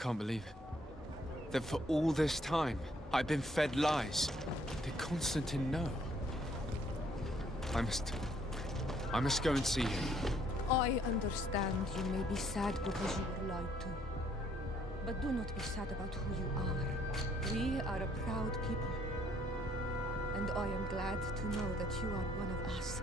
can't believe it. That for all this time, I've been fed lies. Did Constantine know? I must go and see him. I understand you may be sad because you were lied to. But do not be sad about who you are. We are a proud people. And I am glad to know that you are one of us.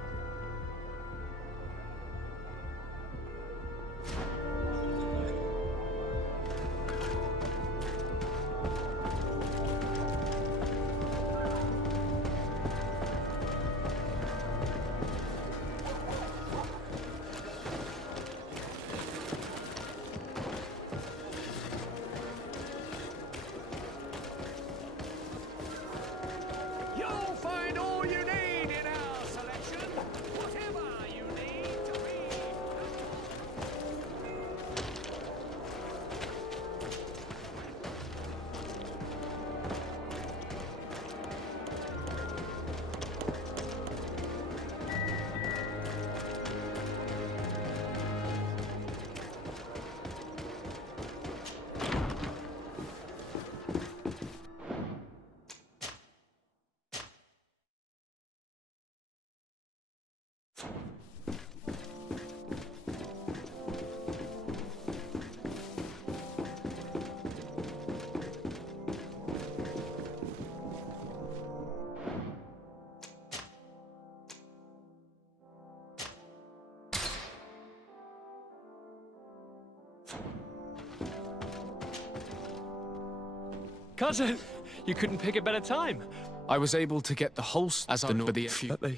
Cousin, you couldn't pick a better time. I was able to get the whole as I know the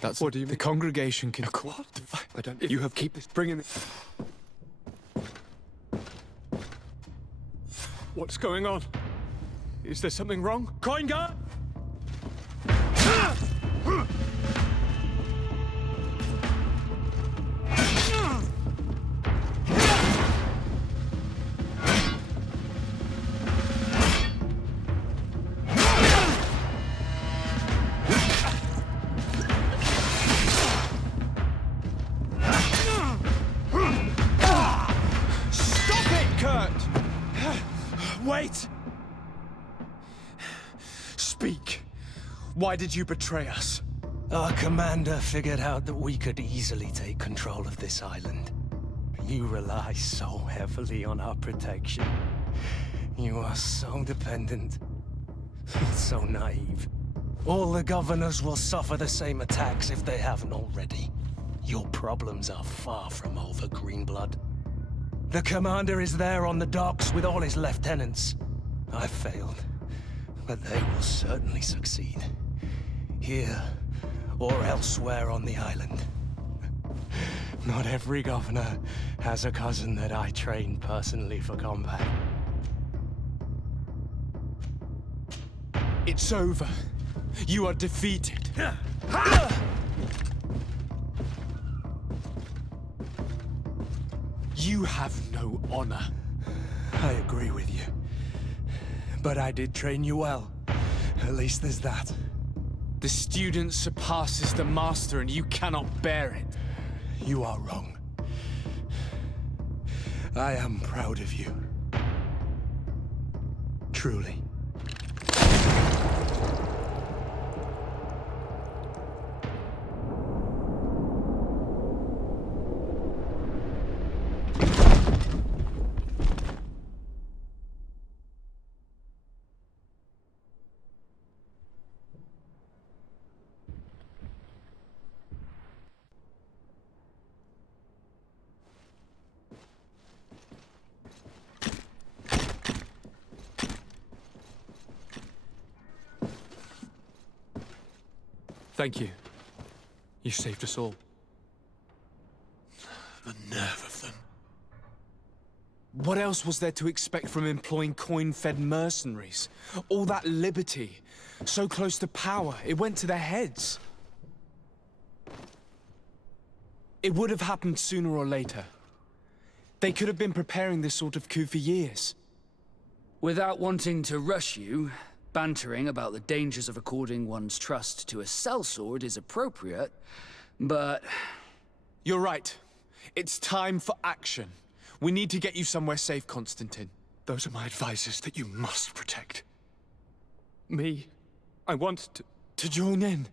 that's what do you the mean? congregation can. What? I don't. You have keep this. Bringing it. What's going on? Is there something wrong? Coin guard! Wait! Speak. Why did you betray us? Our commander figured out that we could easily take control of this island. You rely so heavily on our protection. You are so dependent. So naive. All the governors will suffer the same attacks if they haven't already. Your problems are far from over, Greenblood. The commander is there on the docks with all his lieutenants. I failed, but they will certainly succeed. Here, or elsewhere on the island. Not every governor has a cousin that I trained personally for combat. It's over. You are defeated. You have no honor. I agree with you. But I did train you well. At least there's that. The student surpasses the master and you cannot bear it. You are wrong. I am proud of you. Truly. Thank you. You saved us all. The nerve of them. What else was there to expect from employing coin-fed mercenaries? All that liberty, so close to power, it went to their heads. It would have happened sooner or later. They could have been preparing this sort of coup for years. Without wanting to rush you, bantering about the dangers of according one's trust to a sellsword is appropriate, but... You're right. It's time for action. We need to get you somewhere safe, Constantine. Those are my advisors that you must protect. Me, I want to... To join in.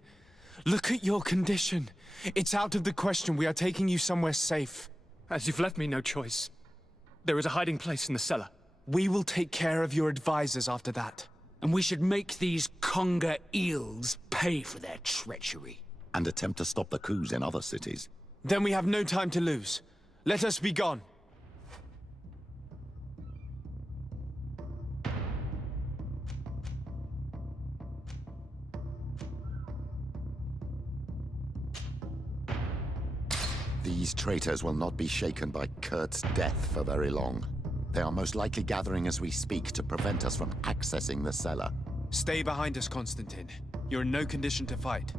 Look at your condition. It's out of the question. We are taking you somewhere safe. As you've left me no choice. There is a hiding place in the cellar. We will take care of your advisors after that. And we should make these conger eels pay for their treachery. And attempt to stop the coups in other cities. Then we have no time to lose. Let us be gone. These traitors will not be shaken by Kurt's death for very long. They are most likely gathering as we speak to prevent us from accessing the cellar. Stay behind us, Constantine. You're in no condition to fight.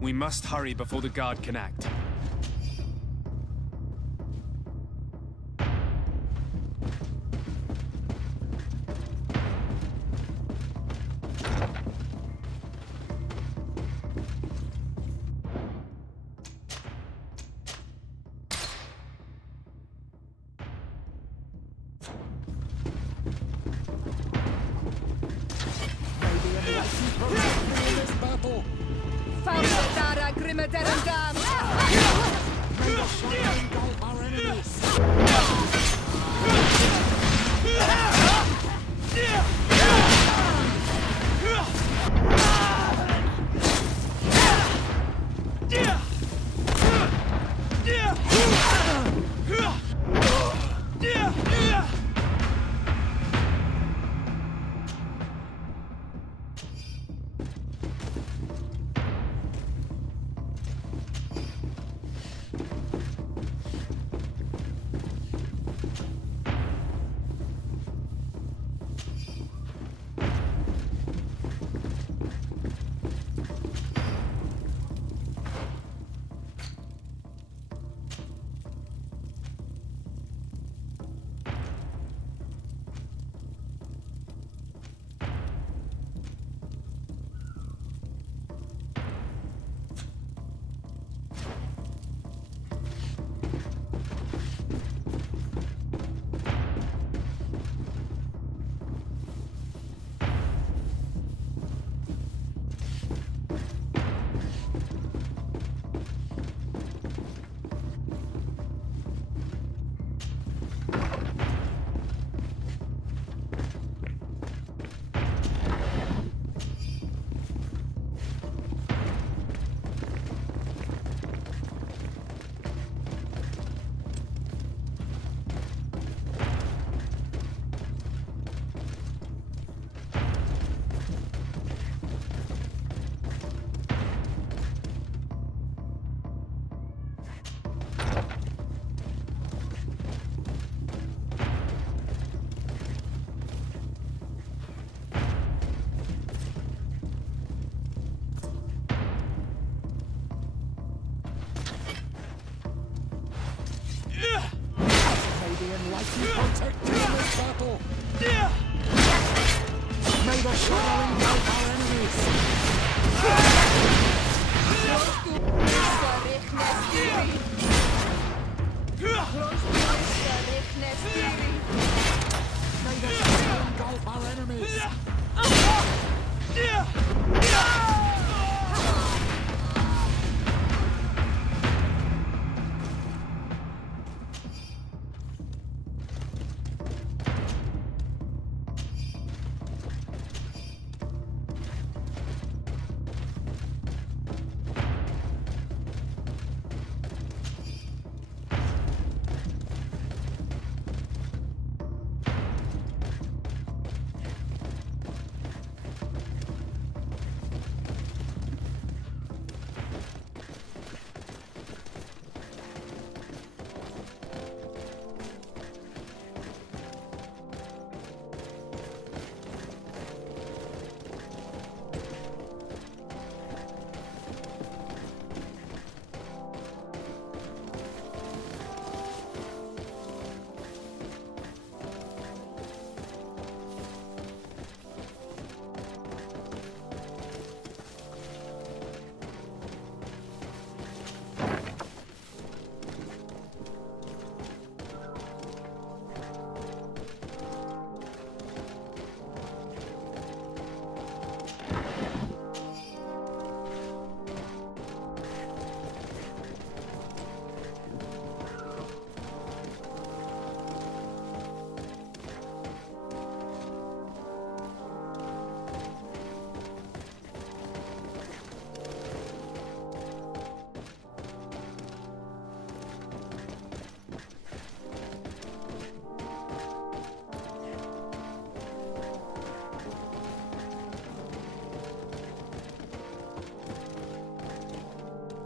We must hurry before the guard can act. Faustara Grimaderendam!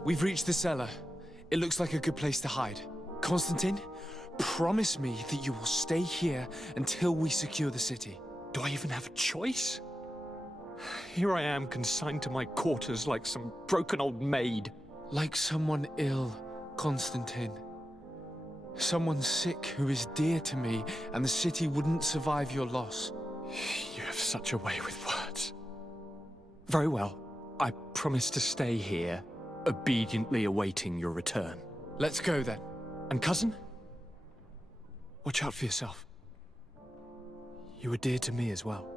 We've reached the cellar. It looks like a good place to hide. Constantine, promise me that you will stay here until we secure the city. Do I even have a choice? Here I am, consigned to my quarters like some broken old maid. Like someone ill, Constantine. Someone sick who is dear to me, and the city wouldn't survive your loss. You have such a way with words. Very well. I promise to stay here, obediently awaiting your return. Let's go then. And cousin? Watch out for yourself. You were dear to me as well.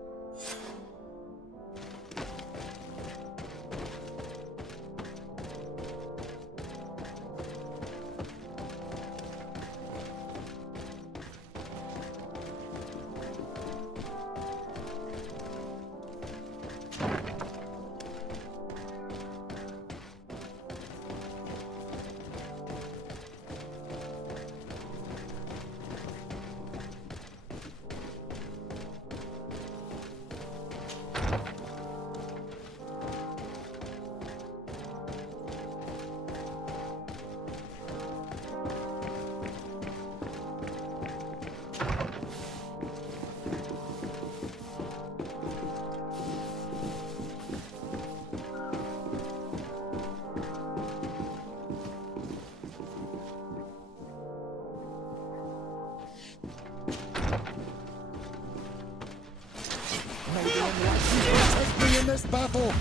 Protect me in this battle!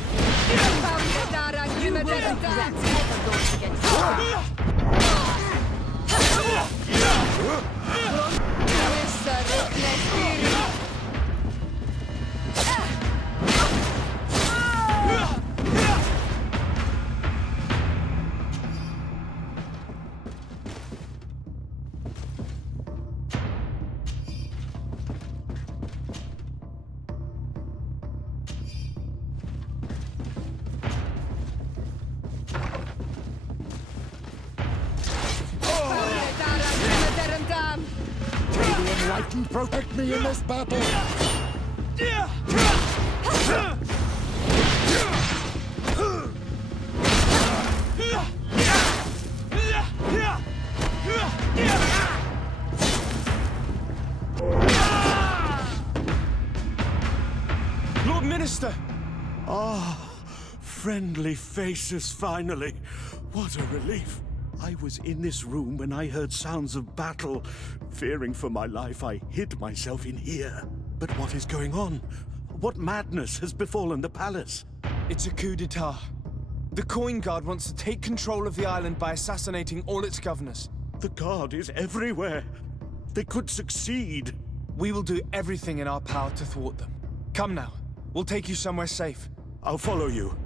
Enlightened, protect me in this battle! Lord Minister! Ah, friendly faces finally. What a relief. I was in this room when I heard sounds of battle. Fearing for my life, I hid myself in here. But what is going on? What madness has befallen the palace? It's a coup d'etat. The Coin Guard wants to take control of the island by assassinating all its governors. The guard is everywhere. They could succeed. We will do everything in our power to thwart them. Come now. We'll take you somewhere safe. I'll follow you.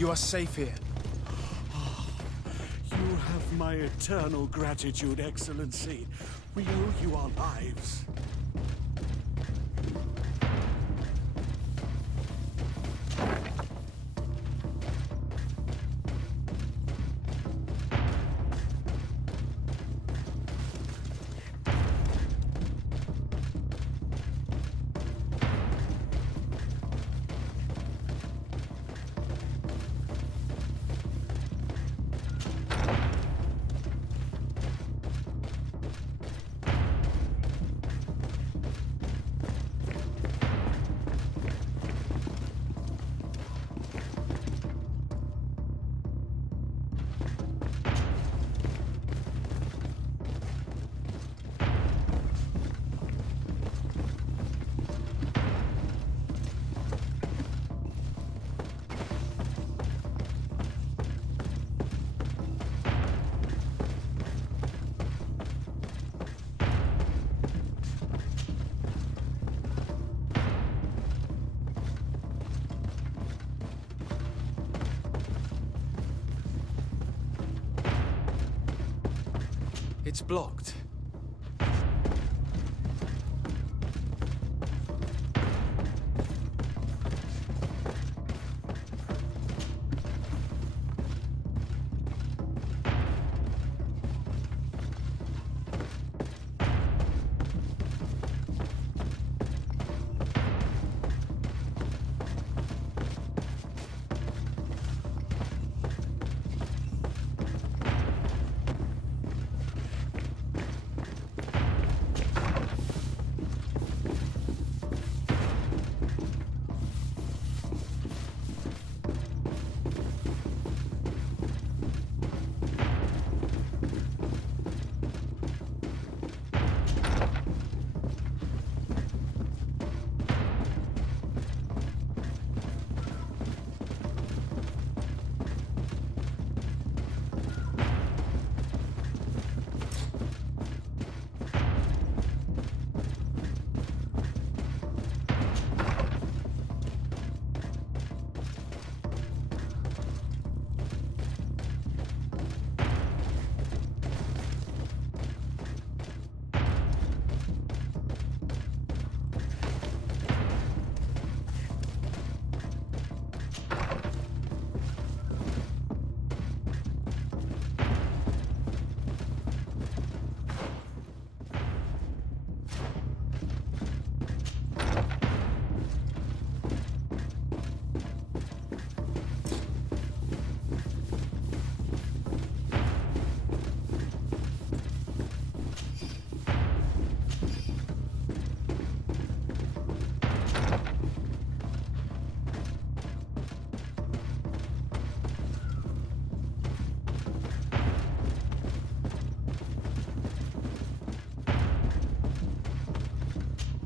You are safe here. You have my eternal gratitude, Excellency. We owe you our lives. It's blocked.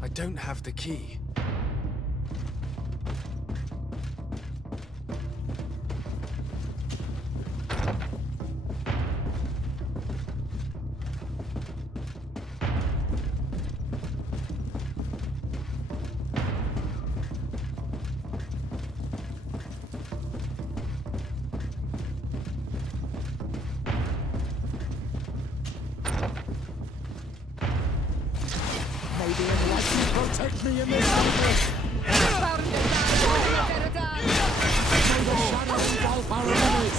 I don't have the key. Protect me in this office! May the shadow engulf our enemies!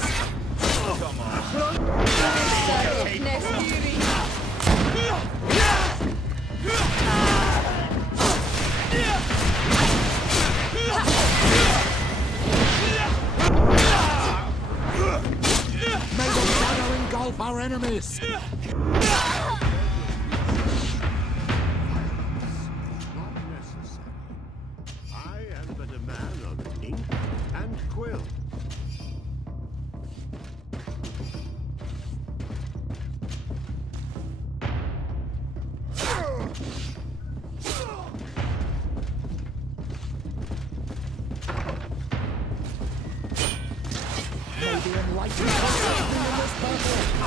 May the shadow engulf our enemies! May the enlightened protect me in this battle!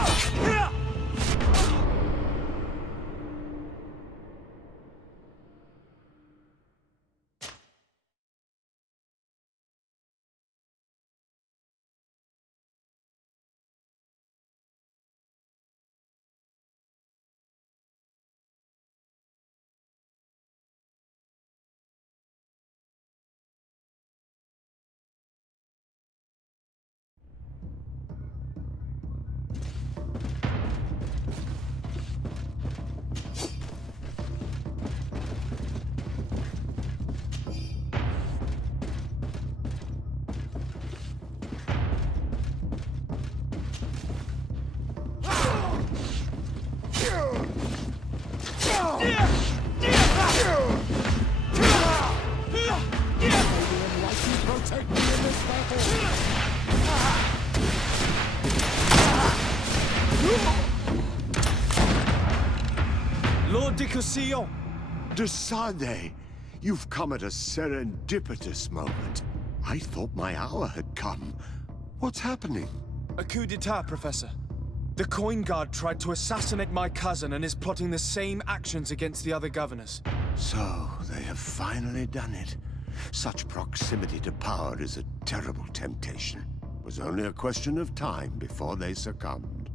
Lord de Cossillon! De Sade, you've come at a serendipitous moment. I thought my hour had come. What's happening? A coup d'etat, Professor. The Coin Guard tried to assassinate my cousin and is plotting the same actions against the other governors. So, they have finally done it. Such proximity to power is a terrible temptation. It was only a question of time before they succumbed.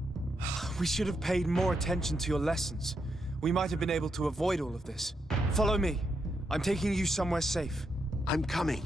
We should have paid more attention to your lessons. We might have been able to avoid all of this. Follow me. I'm taking you somewhere safe. I'm coming.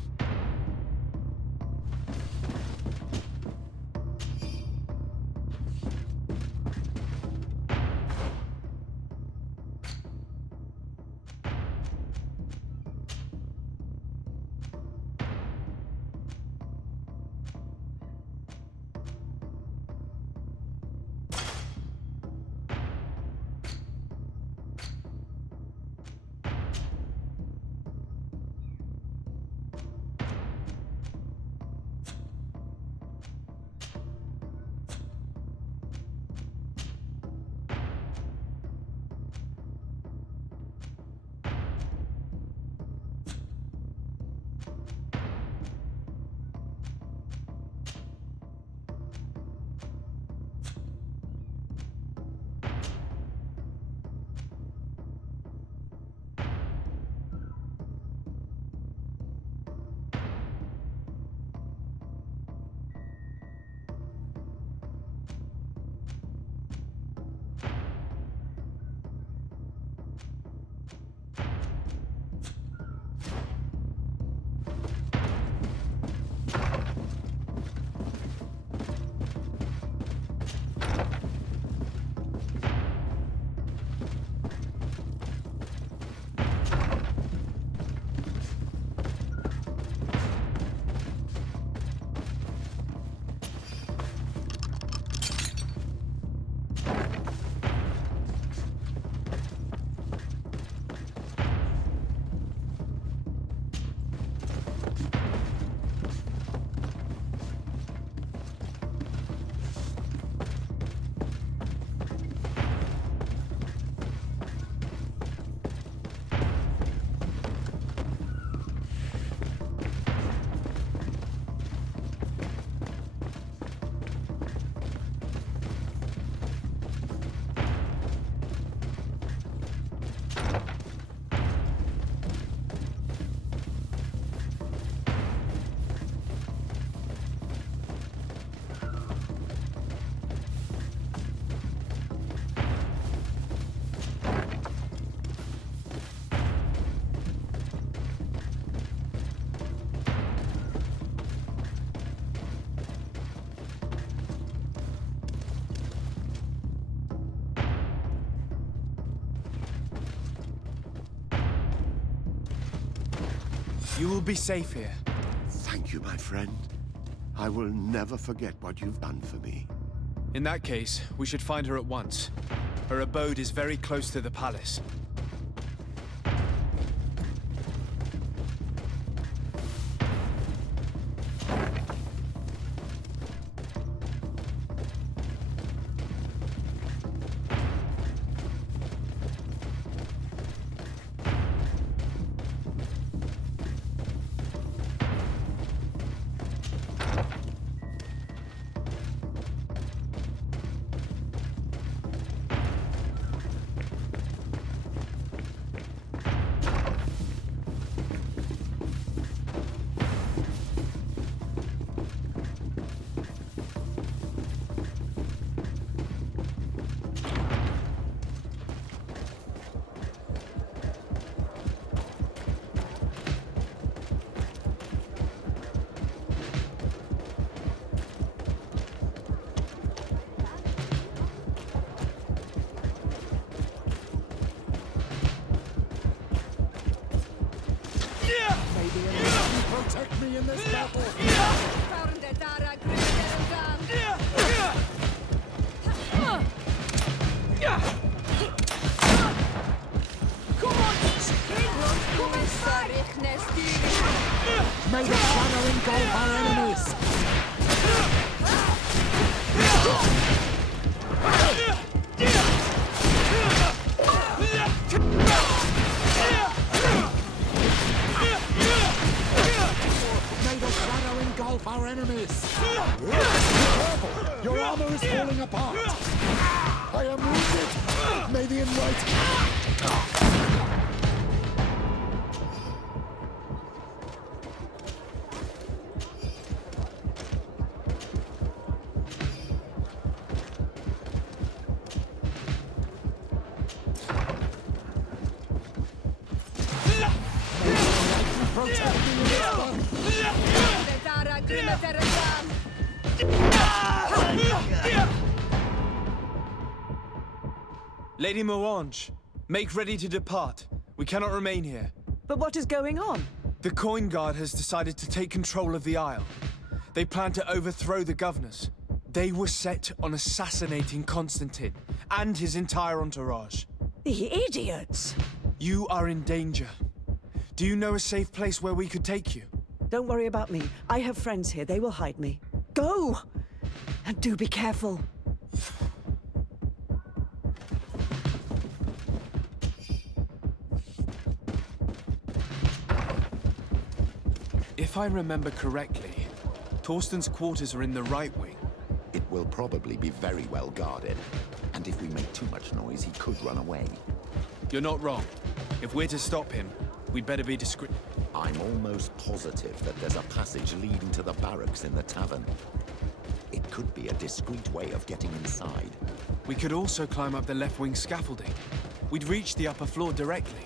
You will be safe here. Thank you, my friend. I will never forget what you've done for me. In that case, we should find her at once. Her abode is very close to the palace. Protect me in this battle! May the shadow engulf our enemies! May the shadow engulf our enemies! Be careful! Your armor is falling apart! I am wounded! May the enlightened... Lady Morange, make ready to depart. We cannot remain here. But what is going on? The Coin Guard has decided to take control of the Isle. They plan to overthrow the governors. They were set on assassinating Constantine and his entire entourage. The idiots! You are in danger. Do you know a safe place where we could take you? Don't worry about me. I have friends here. They will hide me. Go! And do be careful. If I remember correctly, Torsten's quarters are in the right wing. It will probably be very well guarded. And if we make too much noise, he could run away. You're not wrong. If we're to stop him, we'd better be discreet. I'm almost positive that there's a passage leading to the barracks in the tavern. It could be a discreet way of getting inside. We could also climb up the left wing scaffolding. We'd reach the upper floor directly.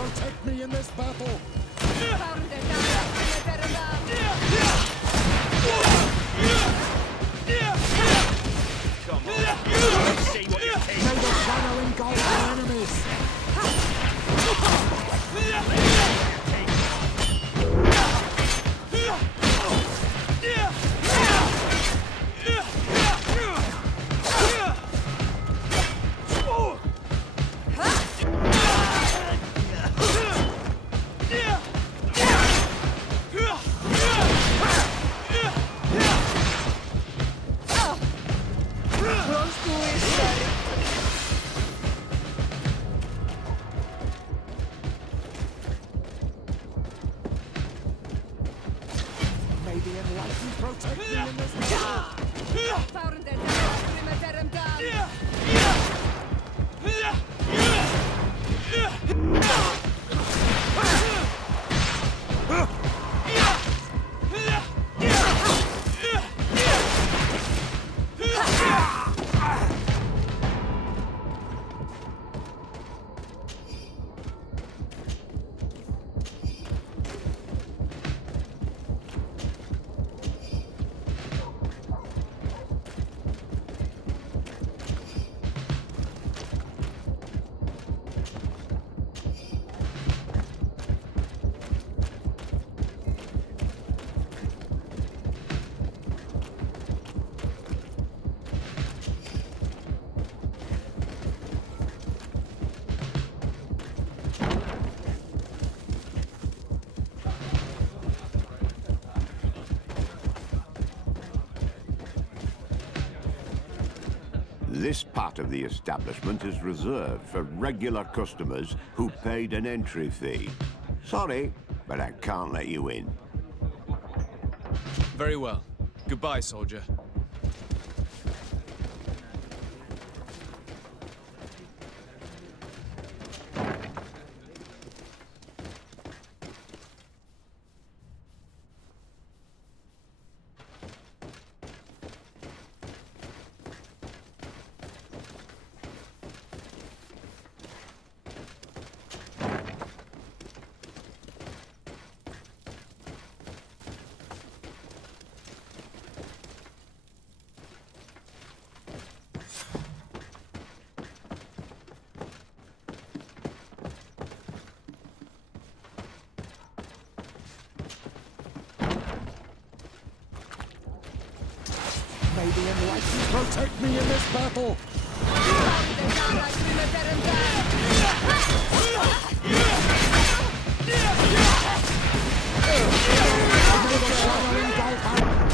protect me in this battle! May the shadow engulf our enemies! May the enlightened protect me in this battle! This part of the establishment is reserved for regular customers who paid an entry fee. Sorry, but I can't let you in. Very well. Goodbye, soldier. May the enlightened protect me in this battle! May the shadow engulf our...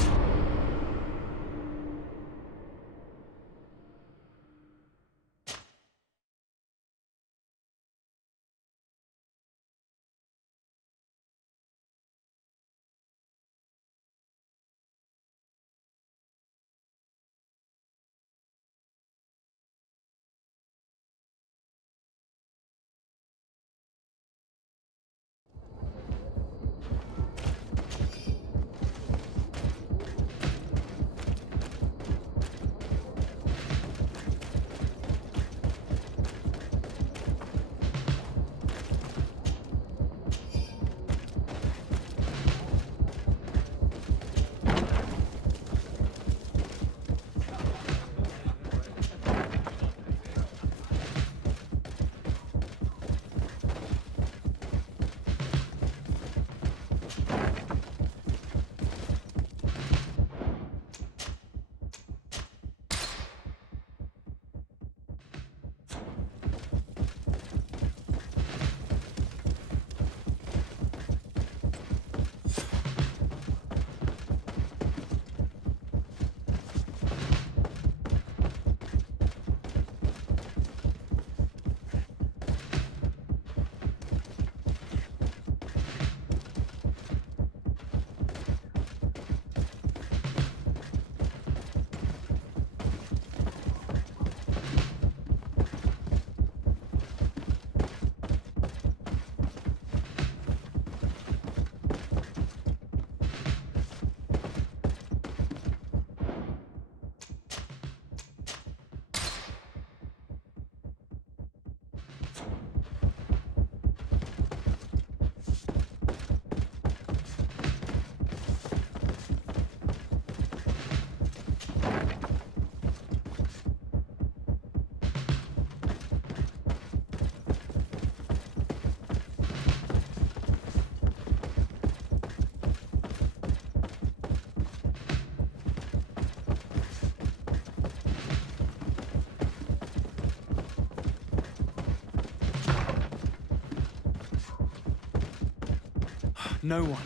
No one.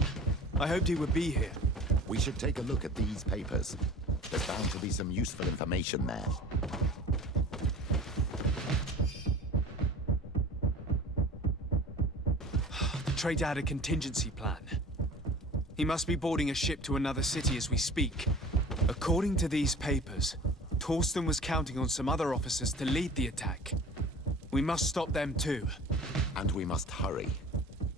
I hoped he would be here. We should take a look at these papers. There's bound to be some useful information there. The traitor had a contingency plan. He must be boarding a ship to another city as we speak. According to these papers, Torsten was counting on some other officers to lead the attack. We must stop them too. And we must hurry.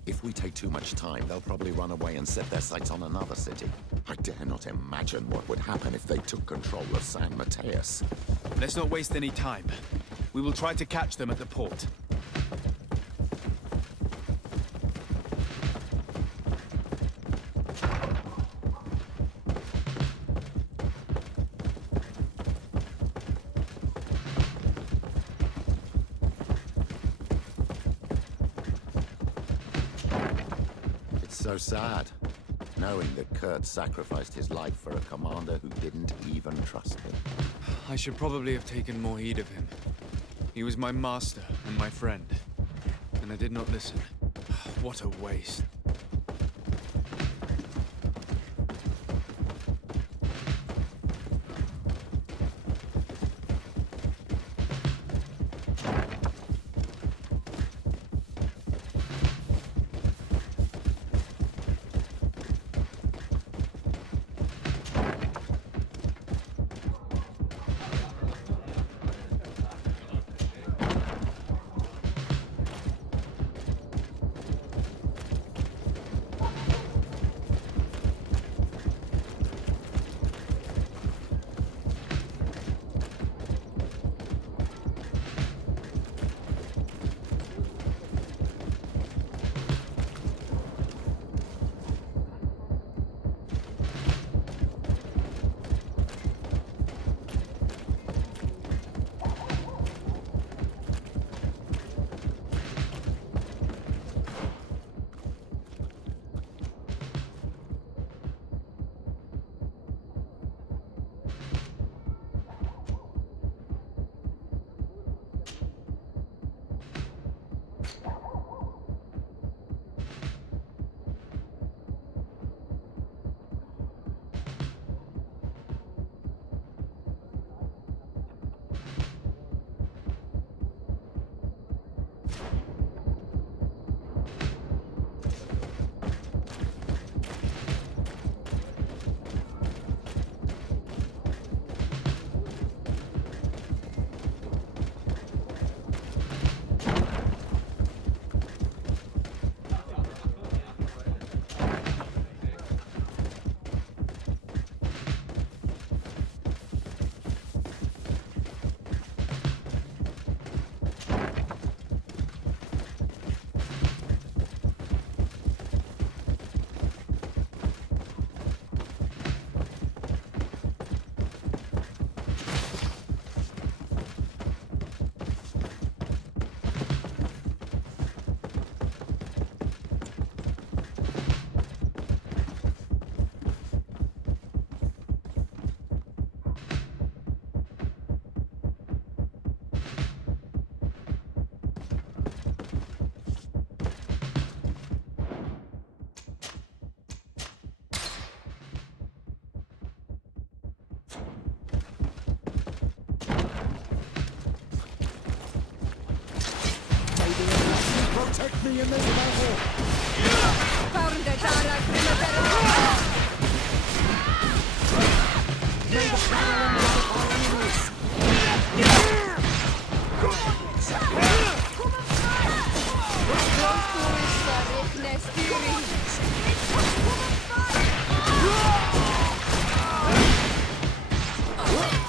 If we take too much time, they'll probably run away and set their sights on another city. I dare not imagine what would happen if they took control of San Mateus. Let's not waste any time. We will try to catch them at the port. So sad, knowing that Kurt sacrificed his life for a commander who didn't even trust him. I should probably have taken more heed of him. He was my master and my friend, and I did not listen. What a waste. Protect me in this battle! May the shadow engulf our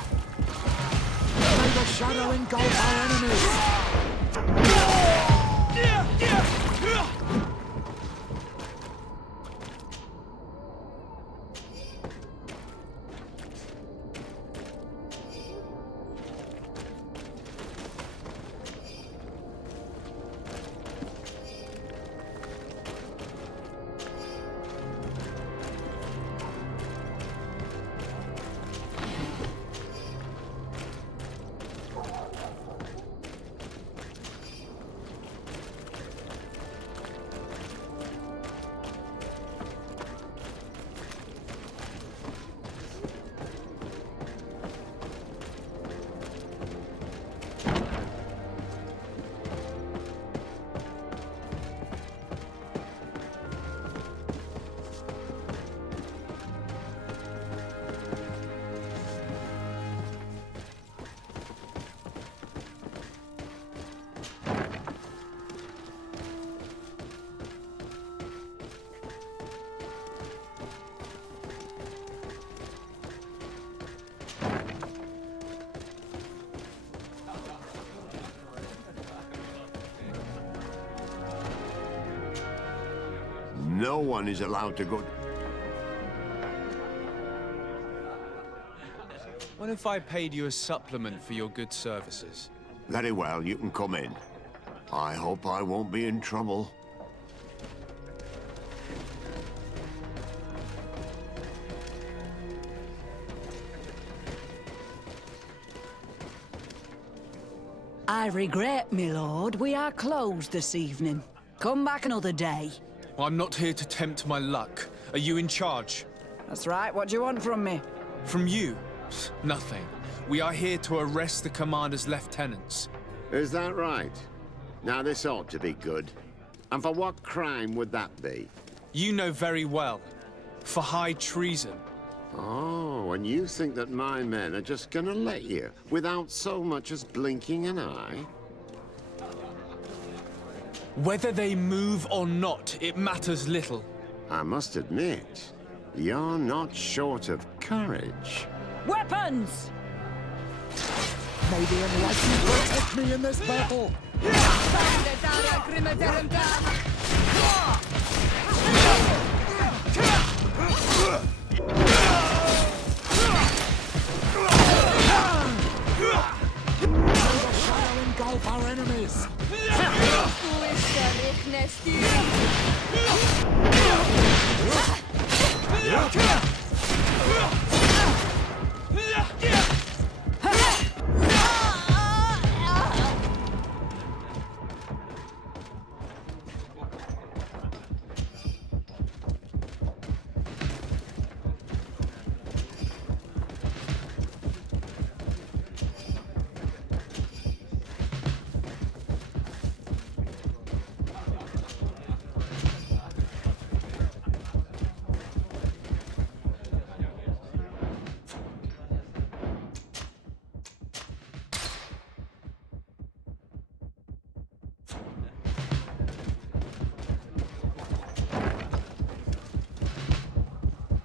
enemies! May the shadow engulf our enemies! No one is allowed to go... What if I paid you a supplement for your good services? Very well, you can come in. I hope I won't be in trouble. I regret, my lord, we are closed this evening. Come back another day. I'm not here to tempt my luck. Are you in charge? That's right, what do you want from me? From you? Nothing. We are here to arrest the commander's lieutenants. Is that right? Now this ought to be good. And for what crime would that be? You know very well. For high treason. Oh, and you think that my men are just gonna let you, without so much as blinking an eye? Whether they move or not, it matters little. I must admit, you're not short of courage. Weapons! May the enlightened protect me in this battle! Shadow engulf our enemies!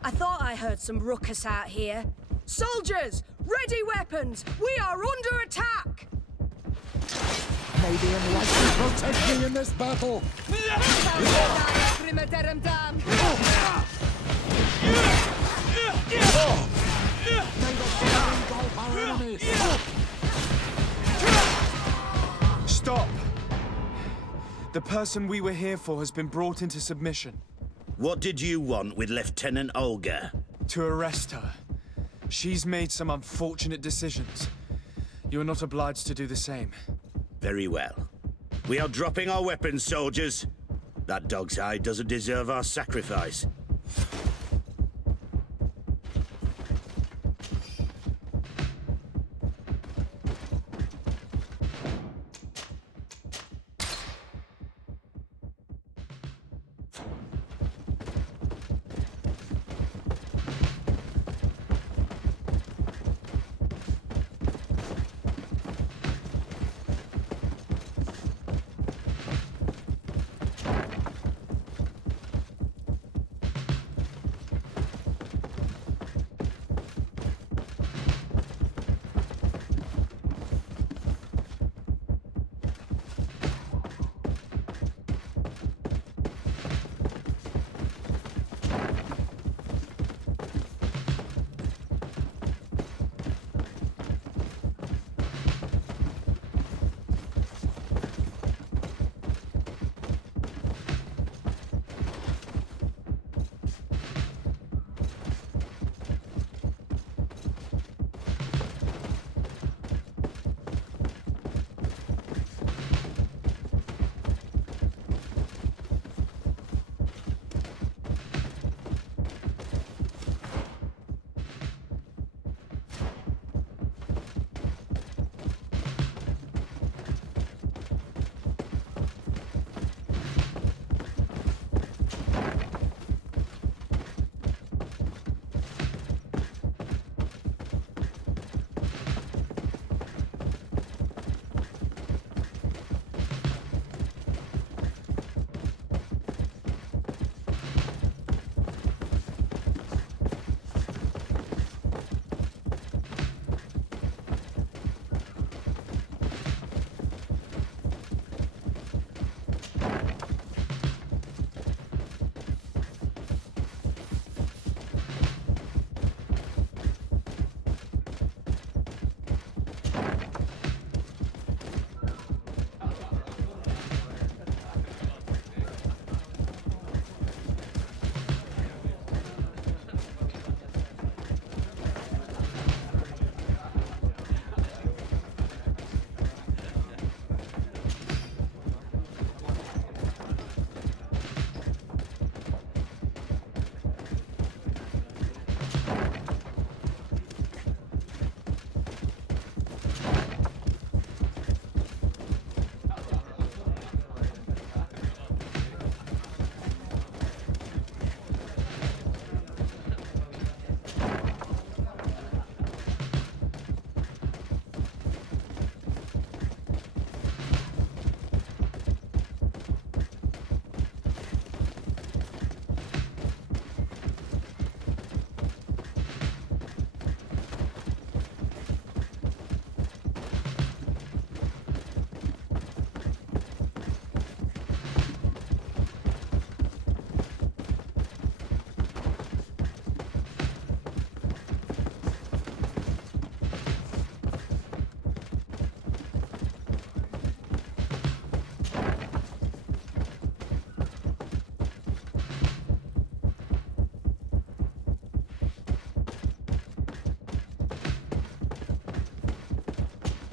I thought I heard some ruckus out here. Soldiers, ready weapons! We are under attack! May the enlightened protect me in this battle! May the shadow engulf our enemies! Stop! The person we were here for has been brought into submission. What did you want with Lieutenant Olga? To arrest her. She's made some unfortunate decisions. You're not obliged to do the same. Very well. We are dropping our weapons, soldiers. That dog's hide doesn't deserve our sacrifice.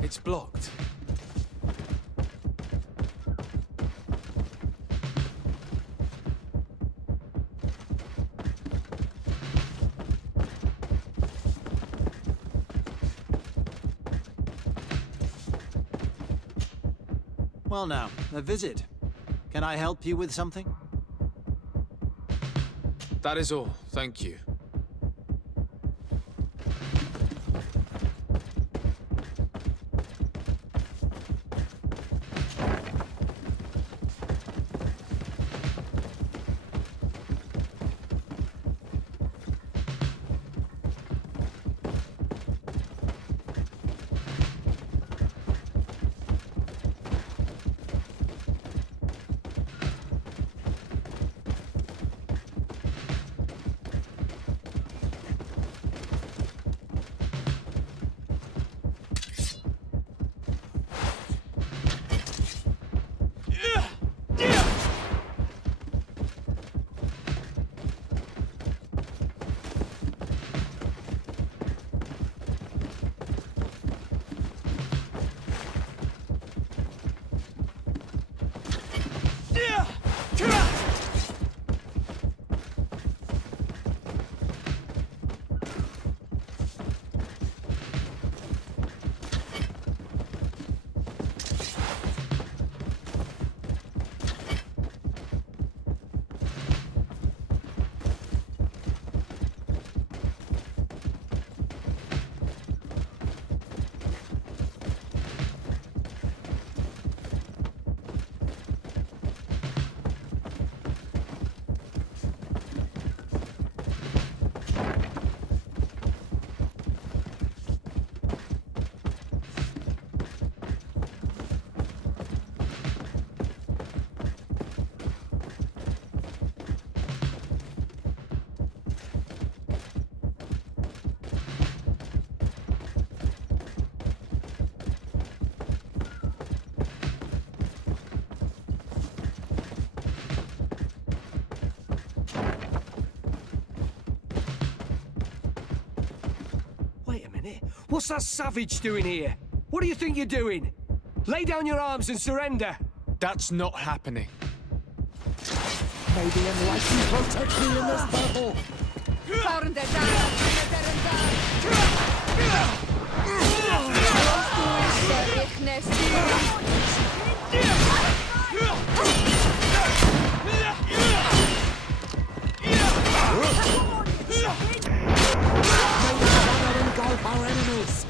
It's blocked. Well now, a visit. Can I help you with something? That is all, thank you. What's that savage doing here? What do you think you're doing? Lay down your arms and surrender. That's not happening. May the enlightened protect me in this battle! Engulf our enemies!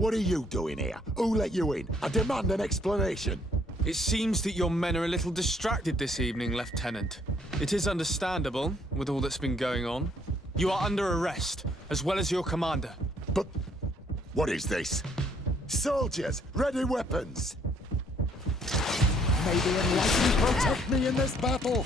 What are you doing here? Who let you in? I demand an explanation. It seems that your men are a little distracted this evening, Lieutenant. It is understandable, with all that's been going on. You are under arrest, as well as your commander. But what is this? Soldiers, ready weapons! May the enlightened protect me in this battle!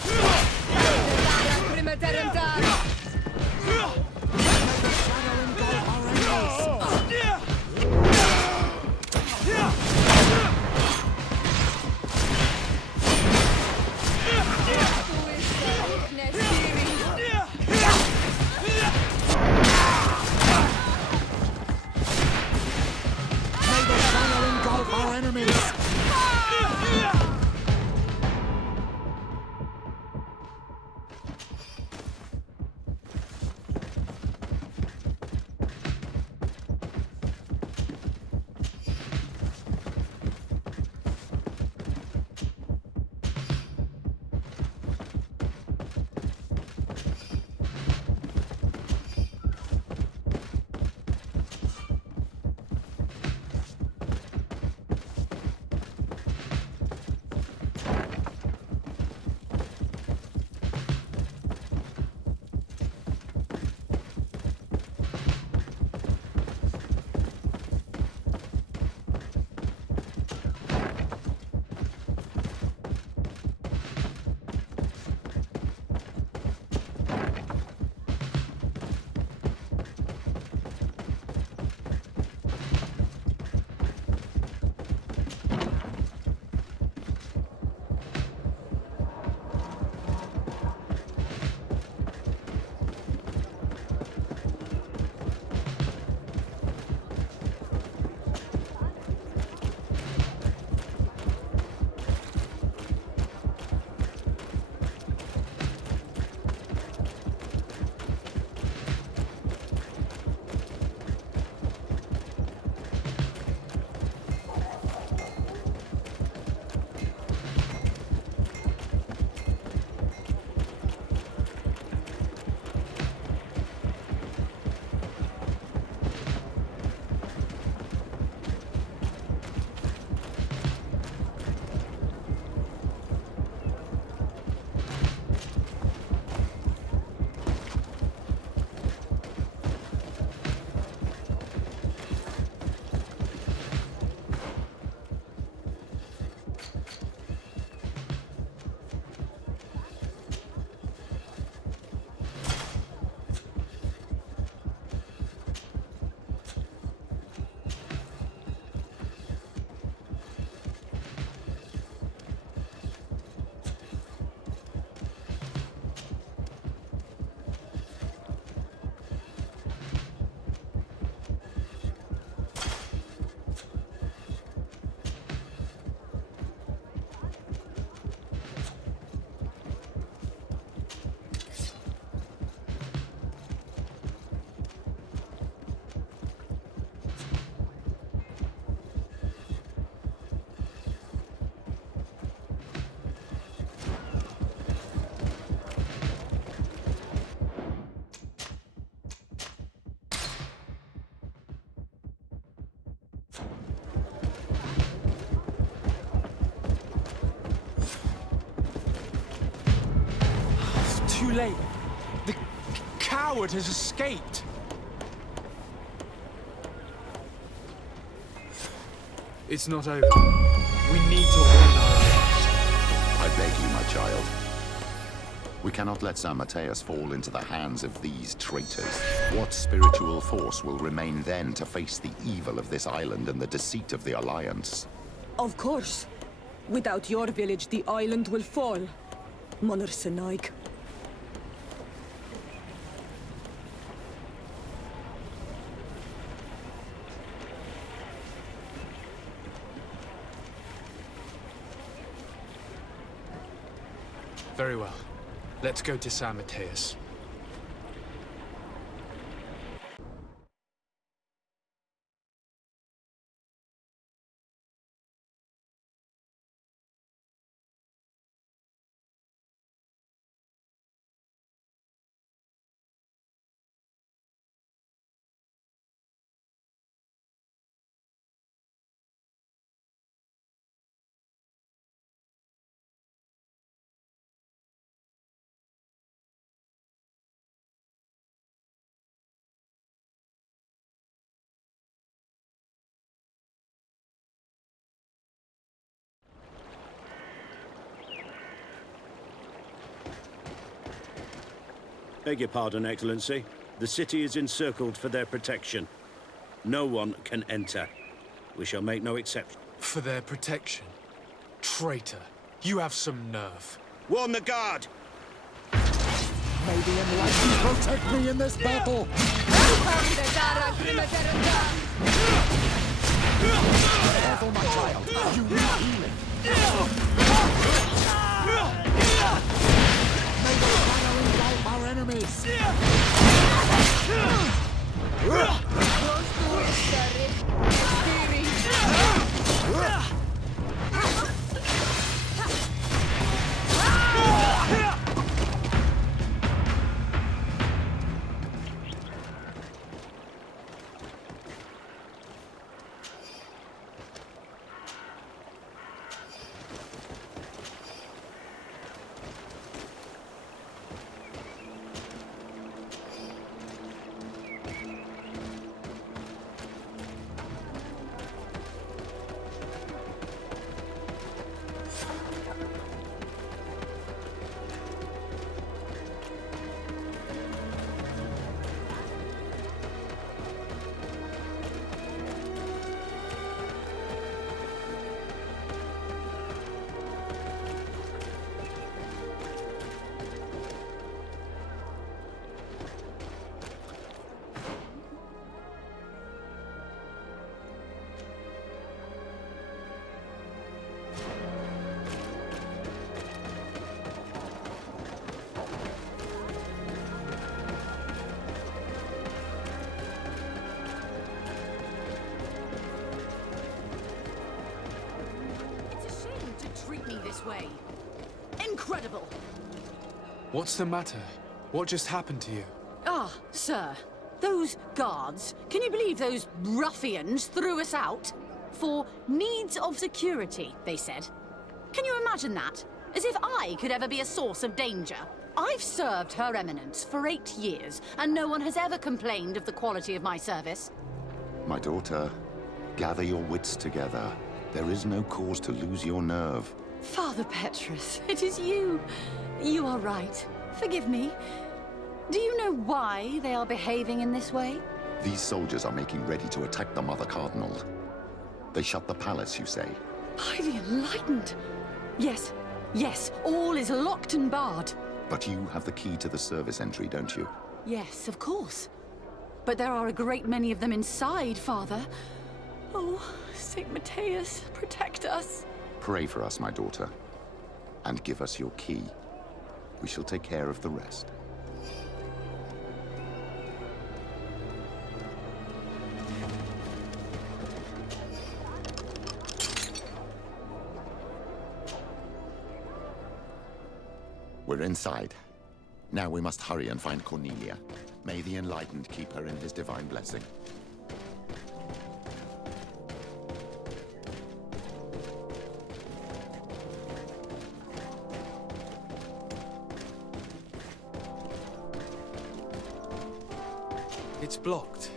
late. The coward has escaped. It's not over. We need to win our lives. I beg you, my child. We cannot let San Mateus fall into the hands of these traitors. What spiritual force will remain then to face the evil of this island and the deceit of the Alliance? Of course. Without your village, the island will fall. Monor Sanaig. Very well. Let's go to San Mateus. Beg your pardon, Excellency. The city is encircled for their protection. No one can enter. We shall make no exception. For their protection? Traitor, you have some nerve. Warn the guard! May the Enlightened protect me in this battle! Careful, my child. You need healing. May the fire engulf our enemies! Way. Incredible! What's the matter? What just happened to you? Ah, sir. Those guards, can you believe those ruffians threw us out? For needs of security, they said. Can you imagine that? As if I could ever be a source of danger. I've served Her Eminence for 8 years, and no one has ever complained of the quality of my service. My daughter, gather your wits together. There is no cause to lose your nerve. Father Petrus, it is you. You are right. Forgive me. Do you know why they are behaving in this way? These soldiers are making ready to attack the Mother Cardinal. They shut the palace, you say? By the Enlightened! Yes, yes, all is locked and barred. But you have the key to the service entry, don't you? Yes, of course. But there are a great many of them inside, Father. Oh, St. Mateus, protect us. Pray for us, my daughter, and give us your key. We shall take care of the rest. We're inside. Now we must hurry and find Cornelia. May the Enlightened keep her in his divine blessing. It's blocked.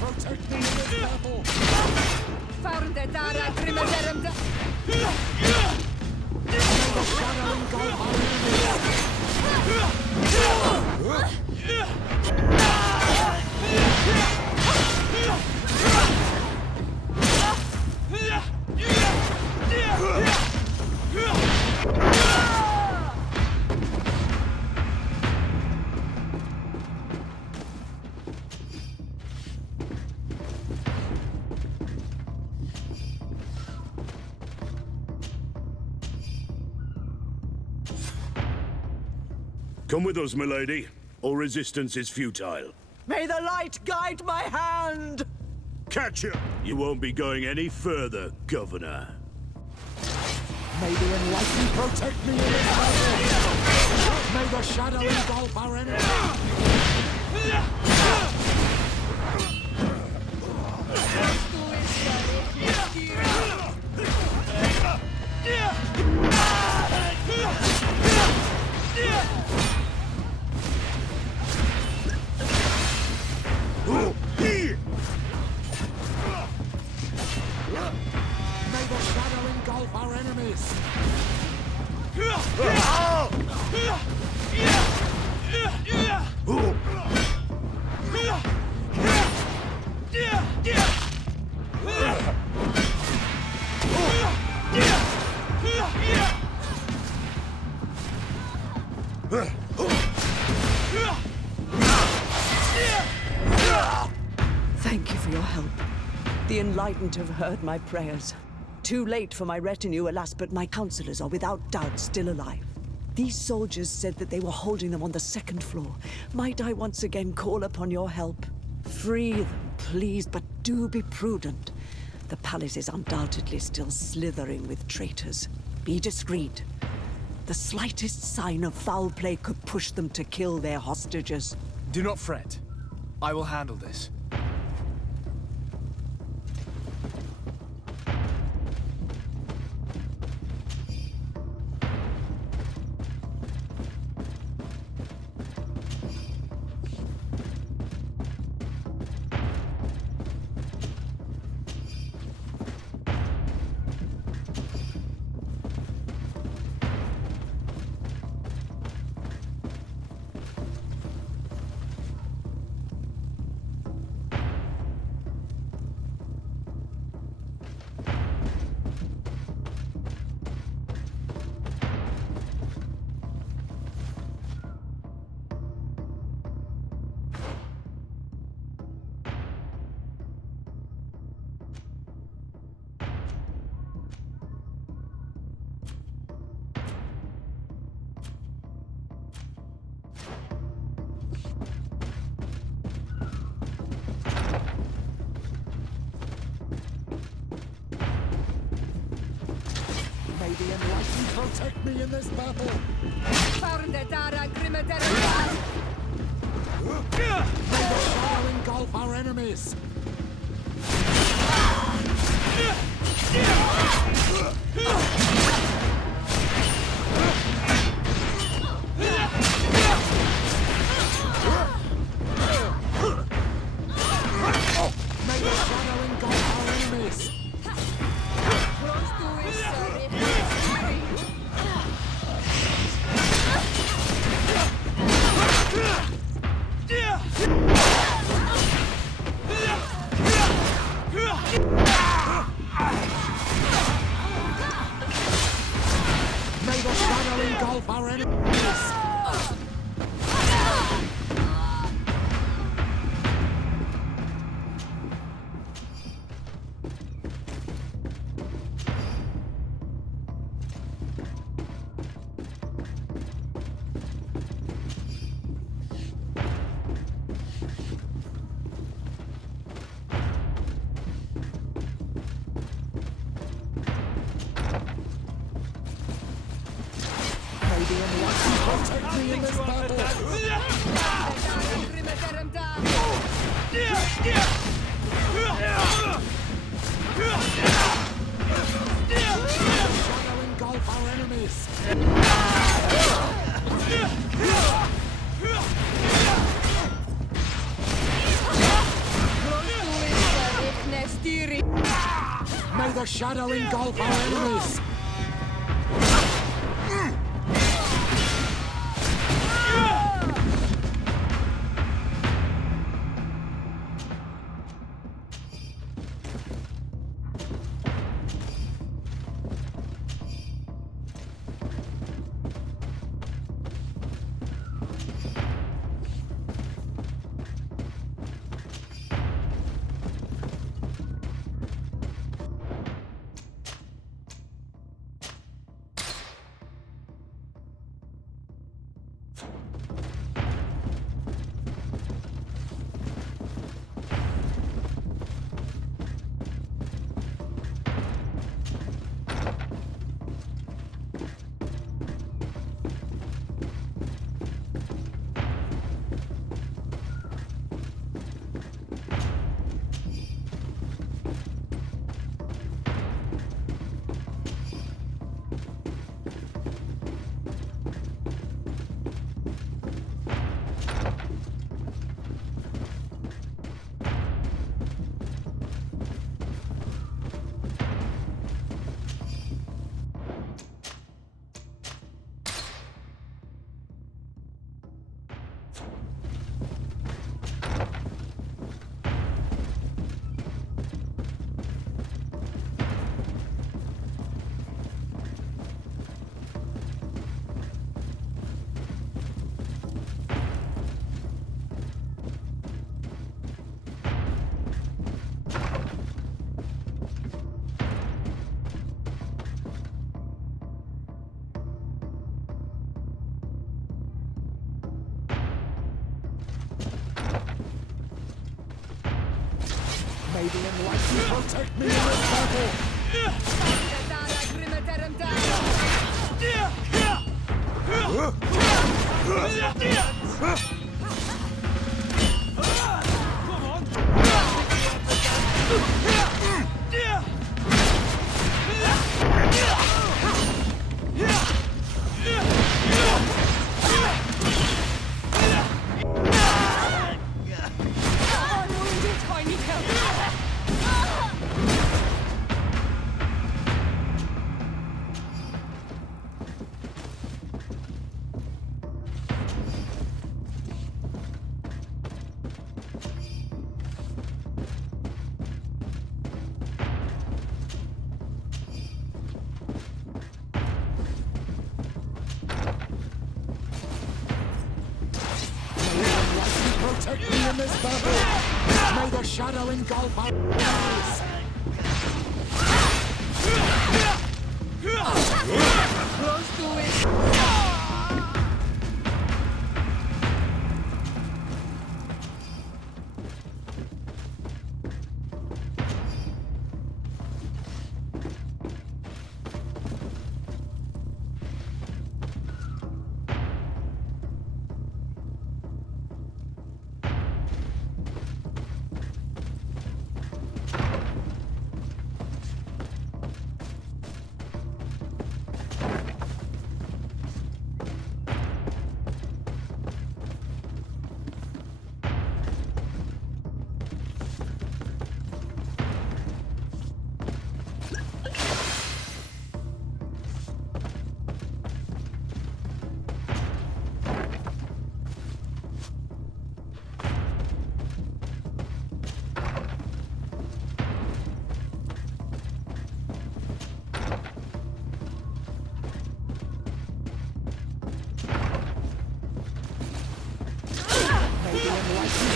Protect me in this battle! Found the Dara Grimaderum. The shadow engulf our Come with us, milady. All resistance is futile. May the light guide my hand! Catch him! You won't be going any further, Governor. May the enlightened protect me in this battle! May the shadow engulf our enemy! May the shadow engulf our enemies! Thank you for your help. The enlightened have heard my prayers. Too late for my retinue, alas, but my counselors are without doubt still alive. These soldiers said that they were holding them on the second floor. Might I once again call upon your help? Free them, please, but do be prudent. The palace is undoubtedly still slithering with traitors. Be discreet. The slightest sign of foul play could push them to kill their hostages. Do not fret. I will handle this. May the enlightened protect me in this battle! Found the Dara Grimaderum. May the shadow engulf our enemies! May the shadow engulf our enemies! this battle! Shadow engulf our enemies! May the shadow engulf our enemies! May the enlightened protect me in this battle! Protect me in this battle! May the shadow engulf our enemies! Close to it!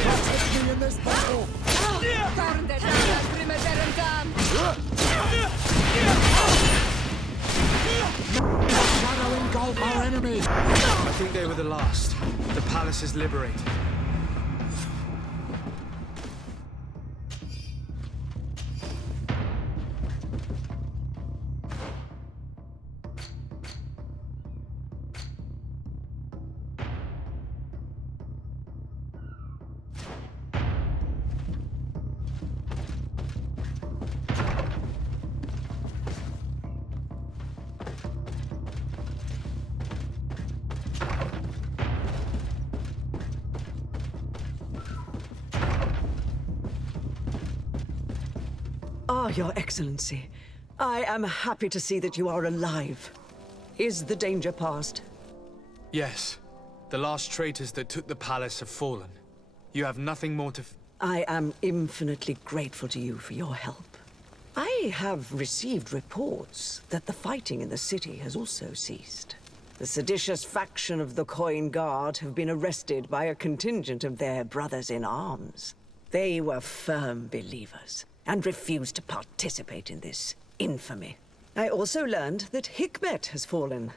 Protect me in this battle! Shadow engulf our enemies! I think they were the last. The palace is liberated. Your Excellency, I am happy to see that you are alive. Is the danger past? Yes. The last traitors that took the palace have fallen. You have nothing more to... I am infinitely grateful to you for your help. I have received reports that the fighting in the city has also ceased. The seditious faction of the Coin Guard have been arrested by a contingent of their brothers in arms. They were firm believers and refused to participate in this infamy. I also learned that Hikmet has fallen.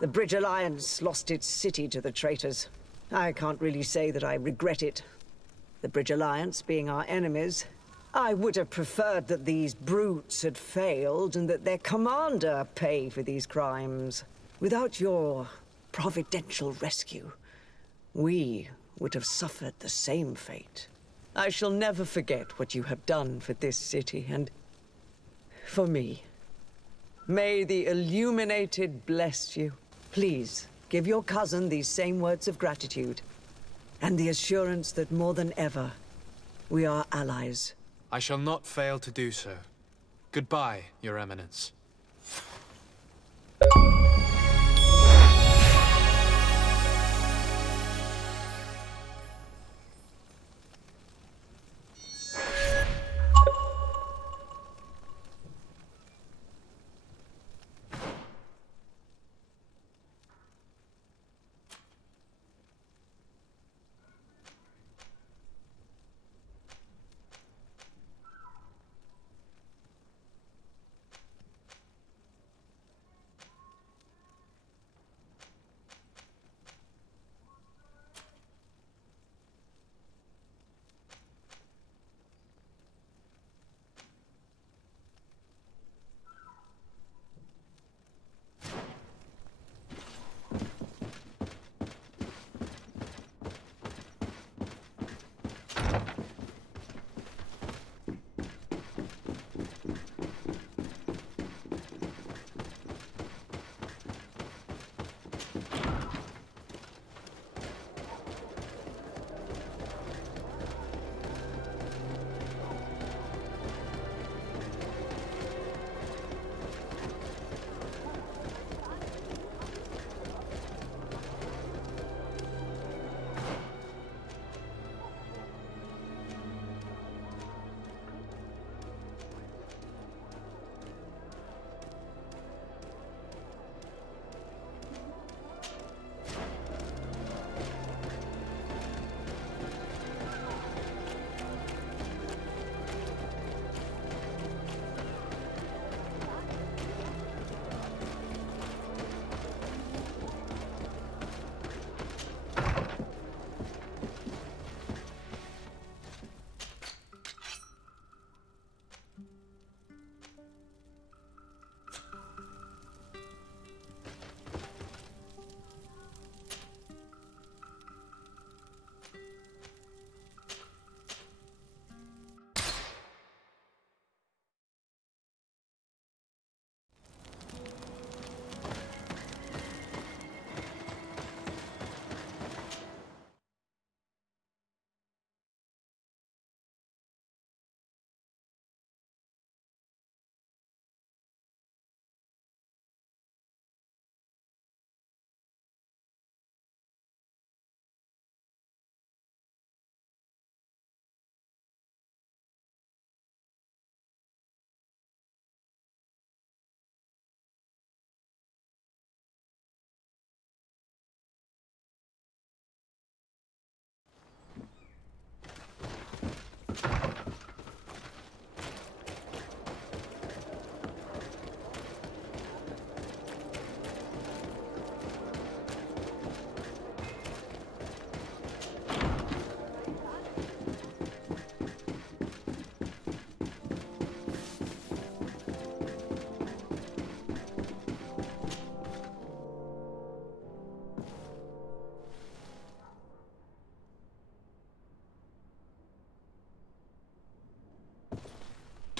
The Bridge Alliance lost its city to the traitors. I can't really say that I regret it. The Bridge Alliance being our enemies, I would have preferred that these brutes had failed and that their commander pay for these crimes. Without your providential rescue, we would have suffered the same fate. I shall never forget what you have done for this city and for me. May the Illuminated bless you. Please, give your cousin these same words of gratitude, and the assurance that more than ever, we are allies. I shall not fail to do so. Goodbye, Your Eminence.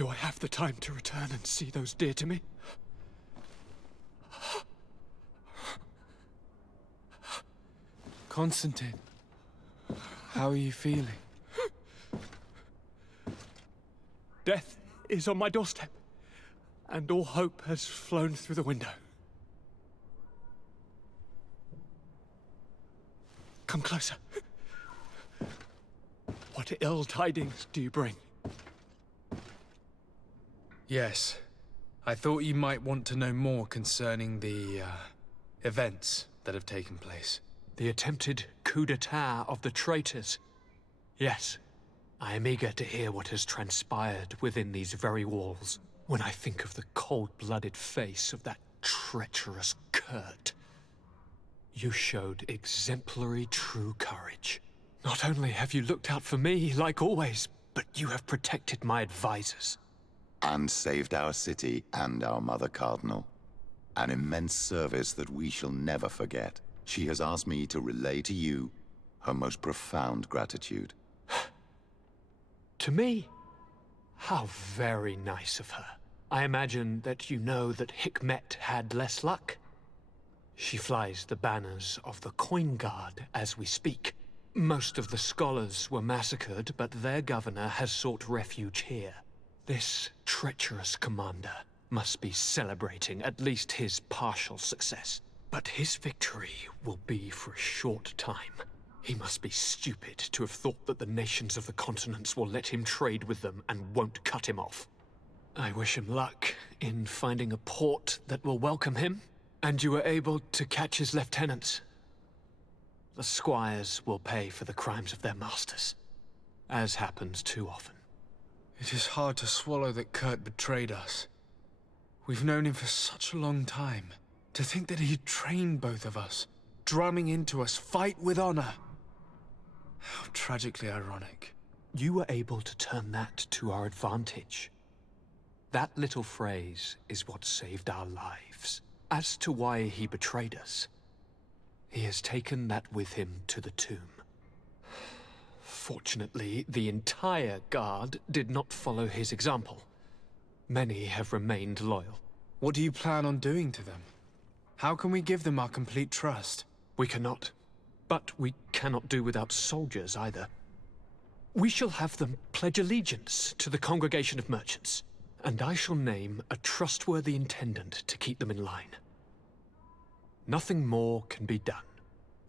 Do I have the time to return and see those dear to me? Constantine, how are you feeling? Death is on my doorstep, and all hope has flown through the window. Come closer. What ill tidings do you bring? Yes. I thought you might want to know more concerning the, events that have taken place. The attempted coup d'etat of the traitors. Yes, I am eager to hear what has transpired within these very walls. When I think of the cold-blooded face of that treacherous Kurt. You showed exemplary true courage. Not only have you looked out for me, like always, but you have protected my advisors. And saved our city and our Mother Cardinal. An immense service that we shall never forget. She has asked me to relay to you her most profound gratitude. To me? How very nice of her. I imagine that you know that Hikmet had less luck. She flies the banners of the Coin Guard as we speak. Most of the scholars were massacred, but their governor has sought refuge here. This treacherous commander must be celebrating at least his partial success. But his victory will be for a short time. He must be stupid to have thought that the nations of the continents will let him trade with them and won't cut him off. I wish him luck in finding a port that will welcome him, and you were able to catch his lieutenants. The squires will pay for the crimes of their masters, as happens too often. It is hard to swallow that Kurt betrayed us. We've known him for such a long time. To think that he trained both of us, drumming into us, fight with honor. How tragically ironic. You were able to turn that to our advantage. That little phrase is what saved our lives. As to why he betrayed us, he has taken that with him to the tomb. Fortunately, the entire guard did not follow his example. Many have remained loyal. What do you plan on doing to them? How can we give them our complete trust? We cannot. But we cannot do without soldiers either. We shall have them pledge allegiance to the Congregation of Merchants, and I shall name a trustworthy intendant to keep them in line. Nothing more can be done.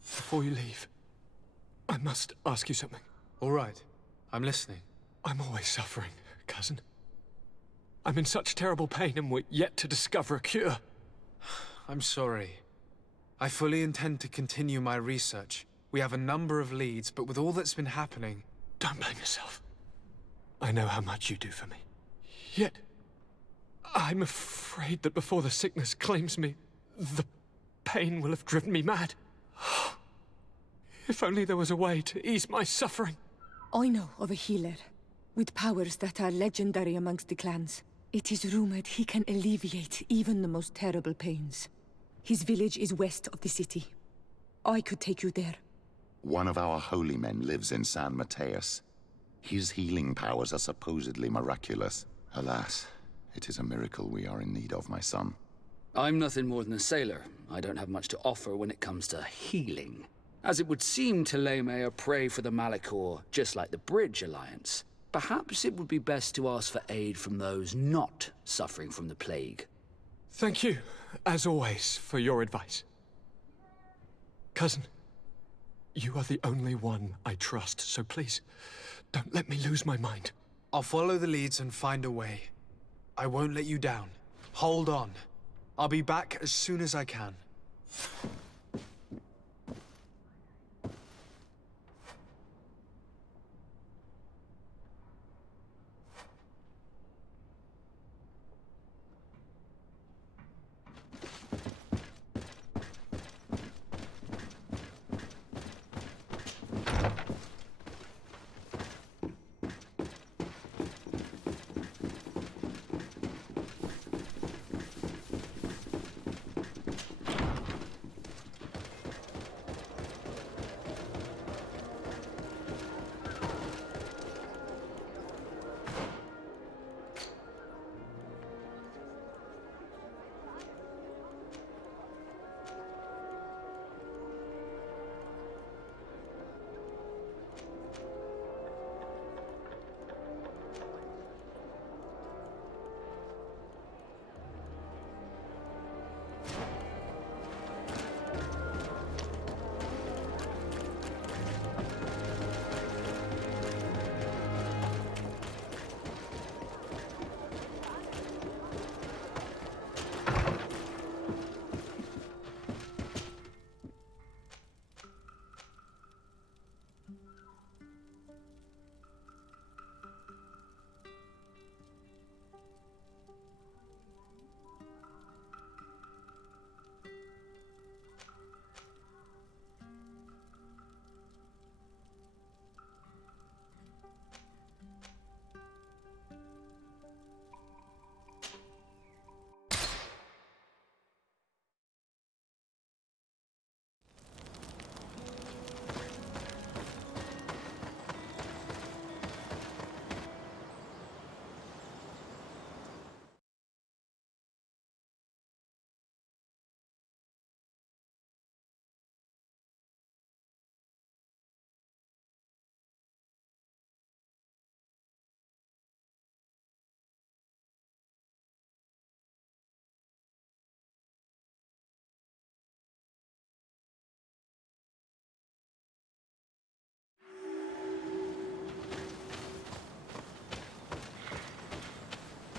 Before you leave, I must ask you something. All right. I'm listening. I'm always suffering, cousin. I'm in such terrible pain and we're yet to discover a cure. I'm sorry. I fully intend to continue my research. We have a number of leads, but with all that's been happening... Don't blame yourself. I know how much you do for me. Yet, I'm afraid that before the sickness claims me, the pain will have driven me mad. If only there was a way to ease my suffering. I know of a healer, with powers that are legendary amongst the clans. It is rumored he can alleviate even the most terrible pains. His village is west of the city. I could take you there. One of our holy men lives in San Mateus. His healing powers are supposedly miraculous. Alas, it is a miracle we are in need of, my son. I'm nothing more than a sailor. I don't have much to offer when it comes to healing. As it would seem Teleme are prey for the Malachor, just like the Bridge Alliance. Perhaps it would be best to ask for aid from those not suffering from the plague. Thank you, as always, for your advice. Cousin, you are the only one I trust, so please, don't let me lose my mind. I'll follow the leads and find a way. I won't let you down. Hold on. I'll be back as soon as I can.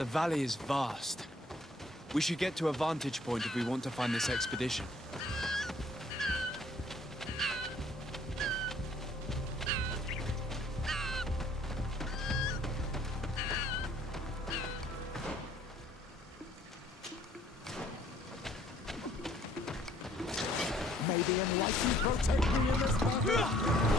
The valley is vast. We should get to a vantage point if we want to find this expedition. May the enlightened protect me in this battle!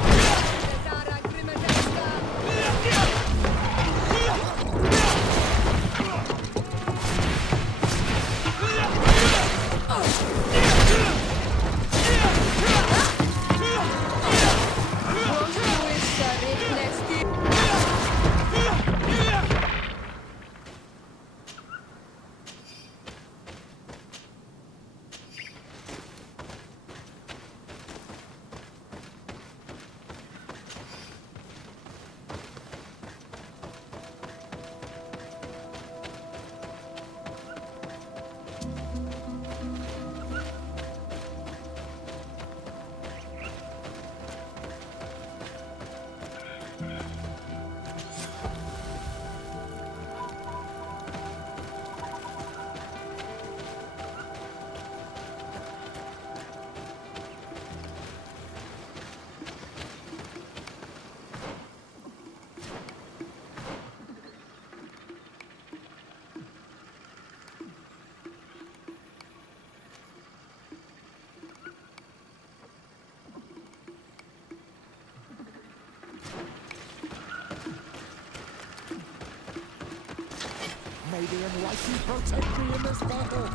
May the enlightened protect me in this battle!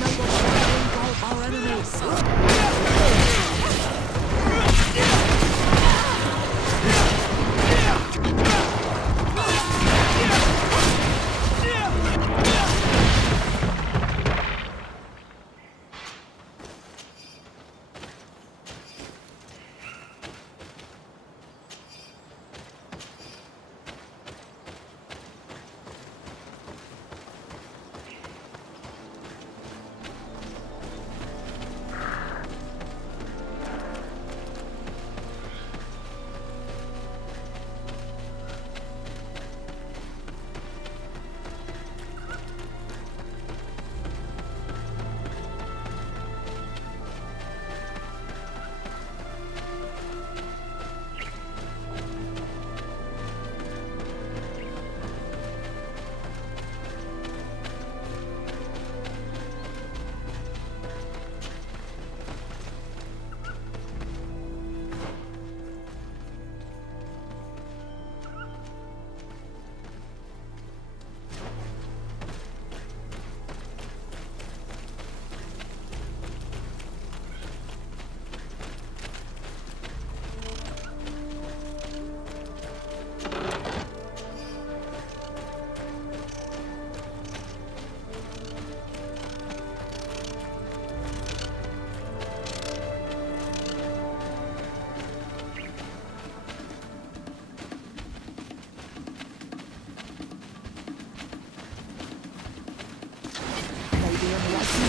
May the shadow engulf our enemies!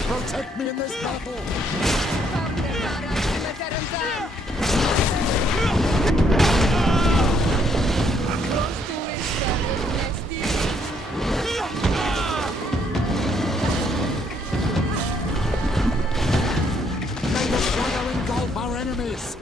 Protect me in this battle! May the shadow engulf our enemies!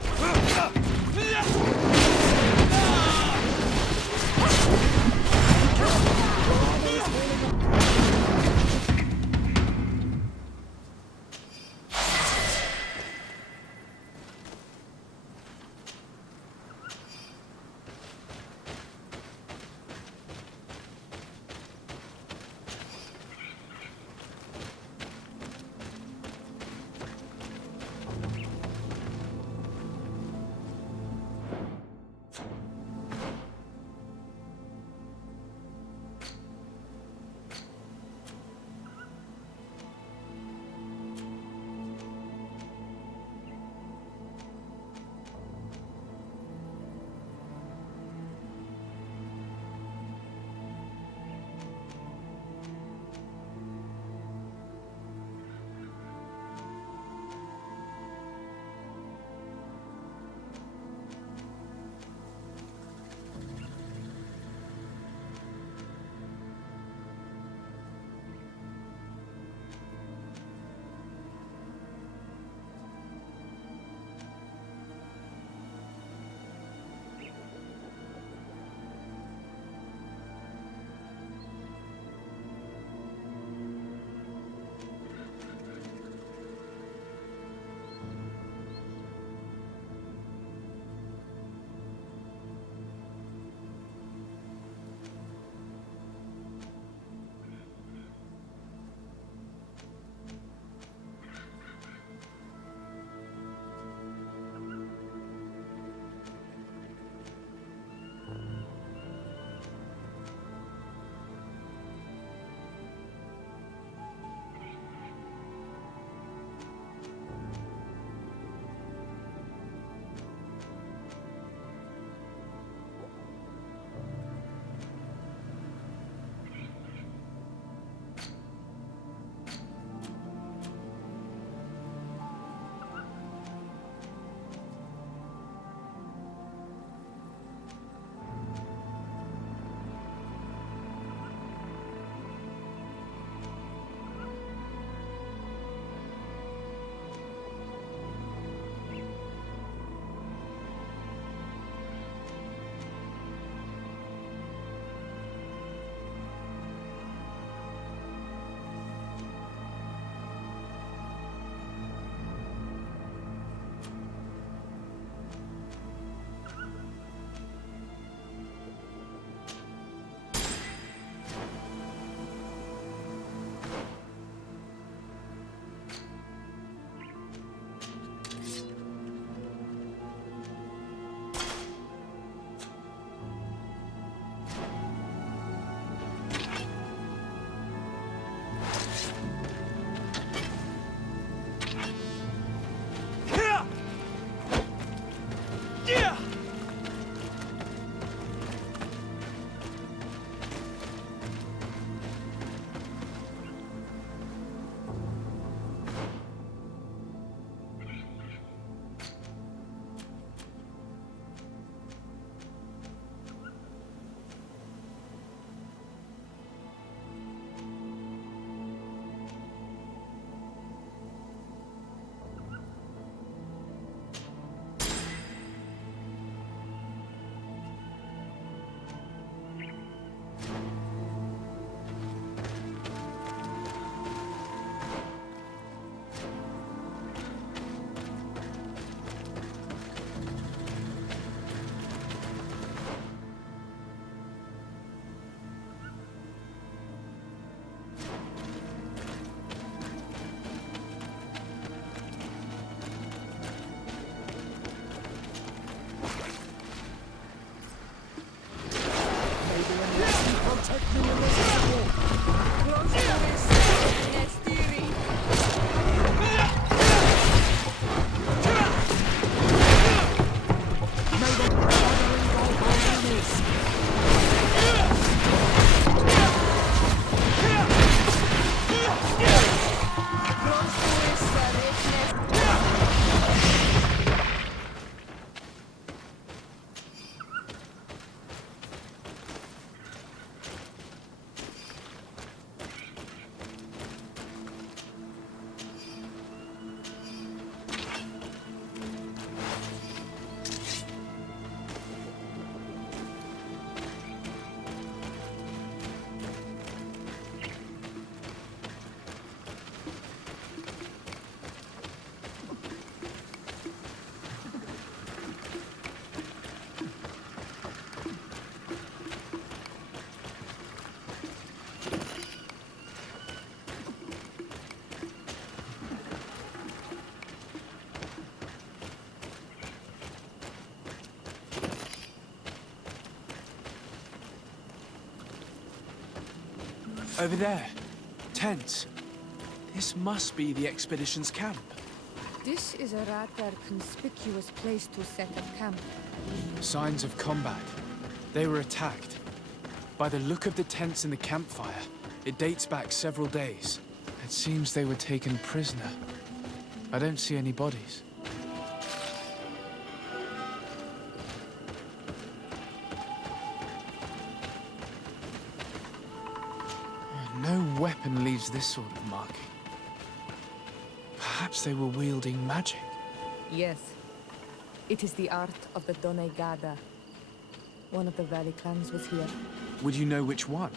Over there. Tents. This must be the expedition's camp. This is a rather conspicuous place to set up camp. Signs of combat. They were attacked. By the look of the tents in the campfire, it dates back several days. It seems they were taken prisoner. I don't see any bodies. No weapon leaves this sort of marking. Perhaps they were wielding magic. Yes. It is the art of the Donegada. One of the Valley clans was here. Would you know which one?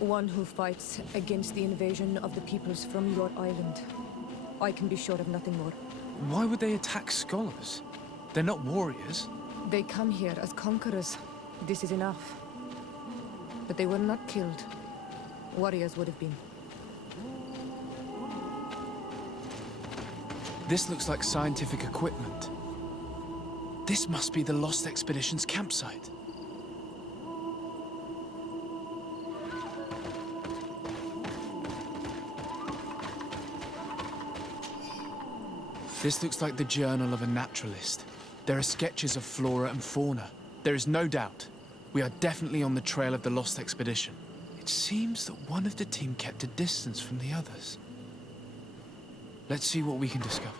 One who fights against the invasion of the peoples from your island. I can be sure of nothing more. Why would they attack scholars? They're not warriors. They come here as conquerors. This is enough. But they were not killed. Warriors would have been. This looks like scientific equipment. This must be the Lost Expedition's campsite. This looks like the journal of a naturalist. There are sketches of flora and fauna. There is no doubt. We are definitely on the trail of the Lost Expedition. It seems that one of the team kept a distance from the others. Let's see what we can discover.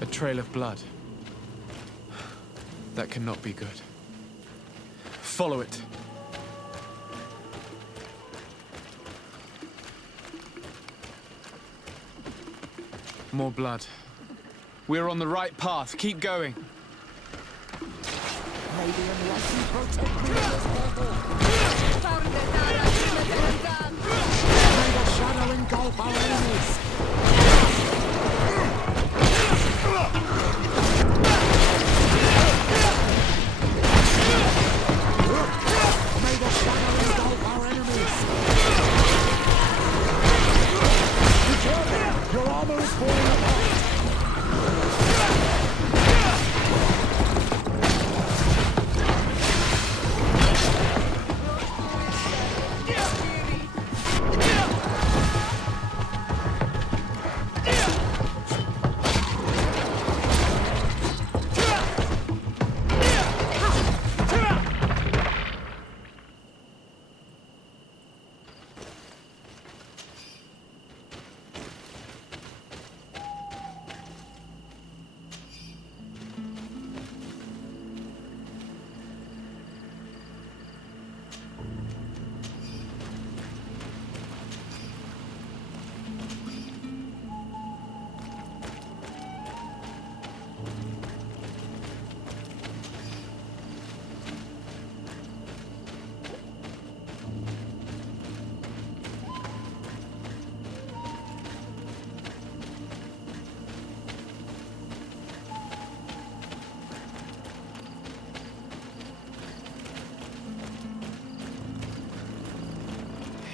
A trail of blood. That cannot be good. Follow it. More blood. We're on the right path. Keep going. Maybe enlightened protect me in this battle. May the shadow engulf our enemies. May the shadow engulf our enemies. Be careful! Your armor is falling apart.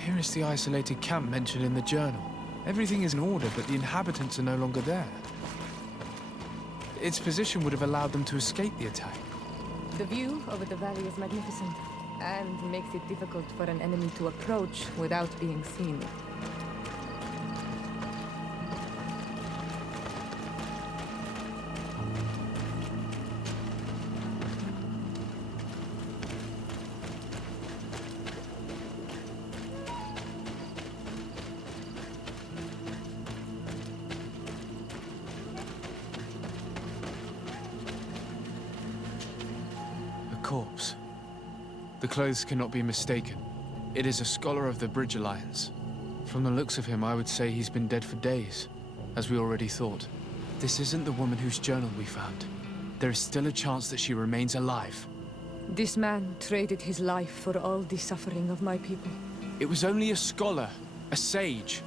Here is the isolated camp mentioned in the journal. Everything is in order, but the inhabitants are no longer there. Its position would have allowed them to escape the attack. The view over the valley is magnificent, and makes it difficult for an enemy to approach without being seen. Corpse. The clothes cannot be mistaken. It is a scholar of the Bridge Alliance. From the looks of him, I would say he's been dead for days, as we already thought. This isn't the woman whose journal we found. There is still a chance that she remains alive. This man traded his life for all the suffering of my people. It was only a scholar, a sage,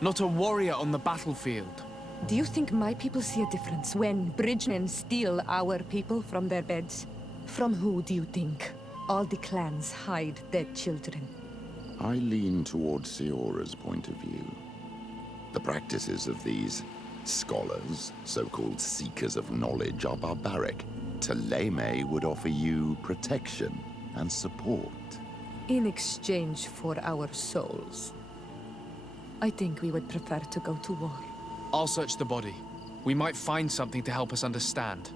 not a warrior on the battlefield. Do you think my people see a difference when bridgemen steal our people from their beds? From who do you think all the clans hide dead children? I lean towards Siora's point of view. The practices of these scholars, so-called seekers of knowledge, are barbaric. Thélème would offer you protection and support. In exchange for our souls. I think we would prefer to go to war. I'll search the body. We might find something to help us understand.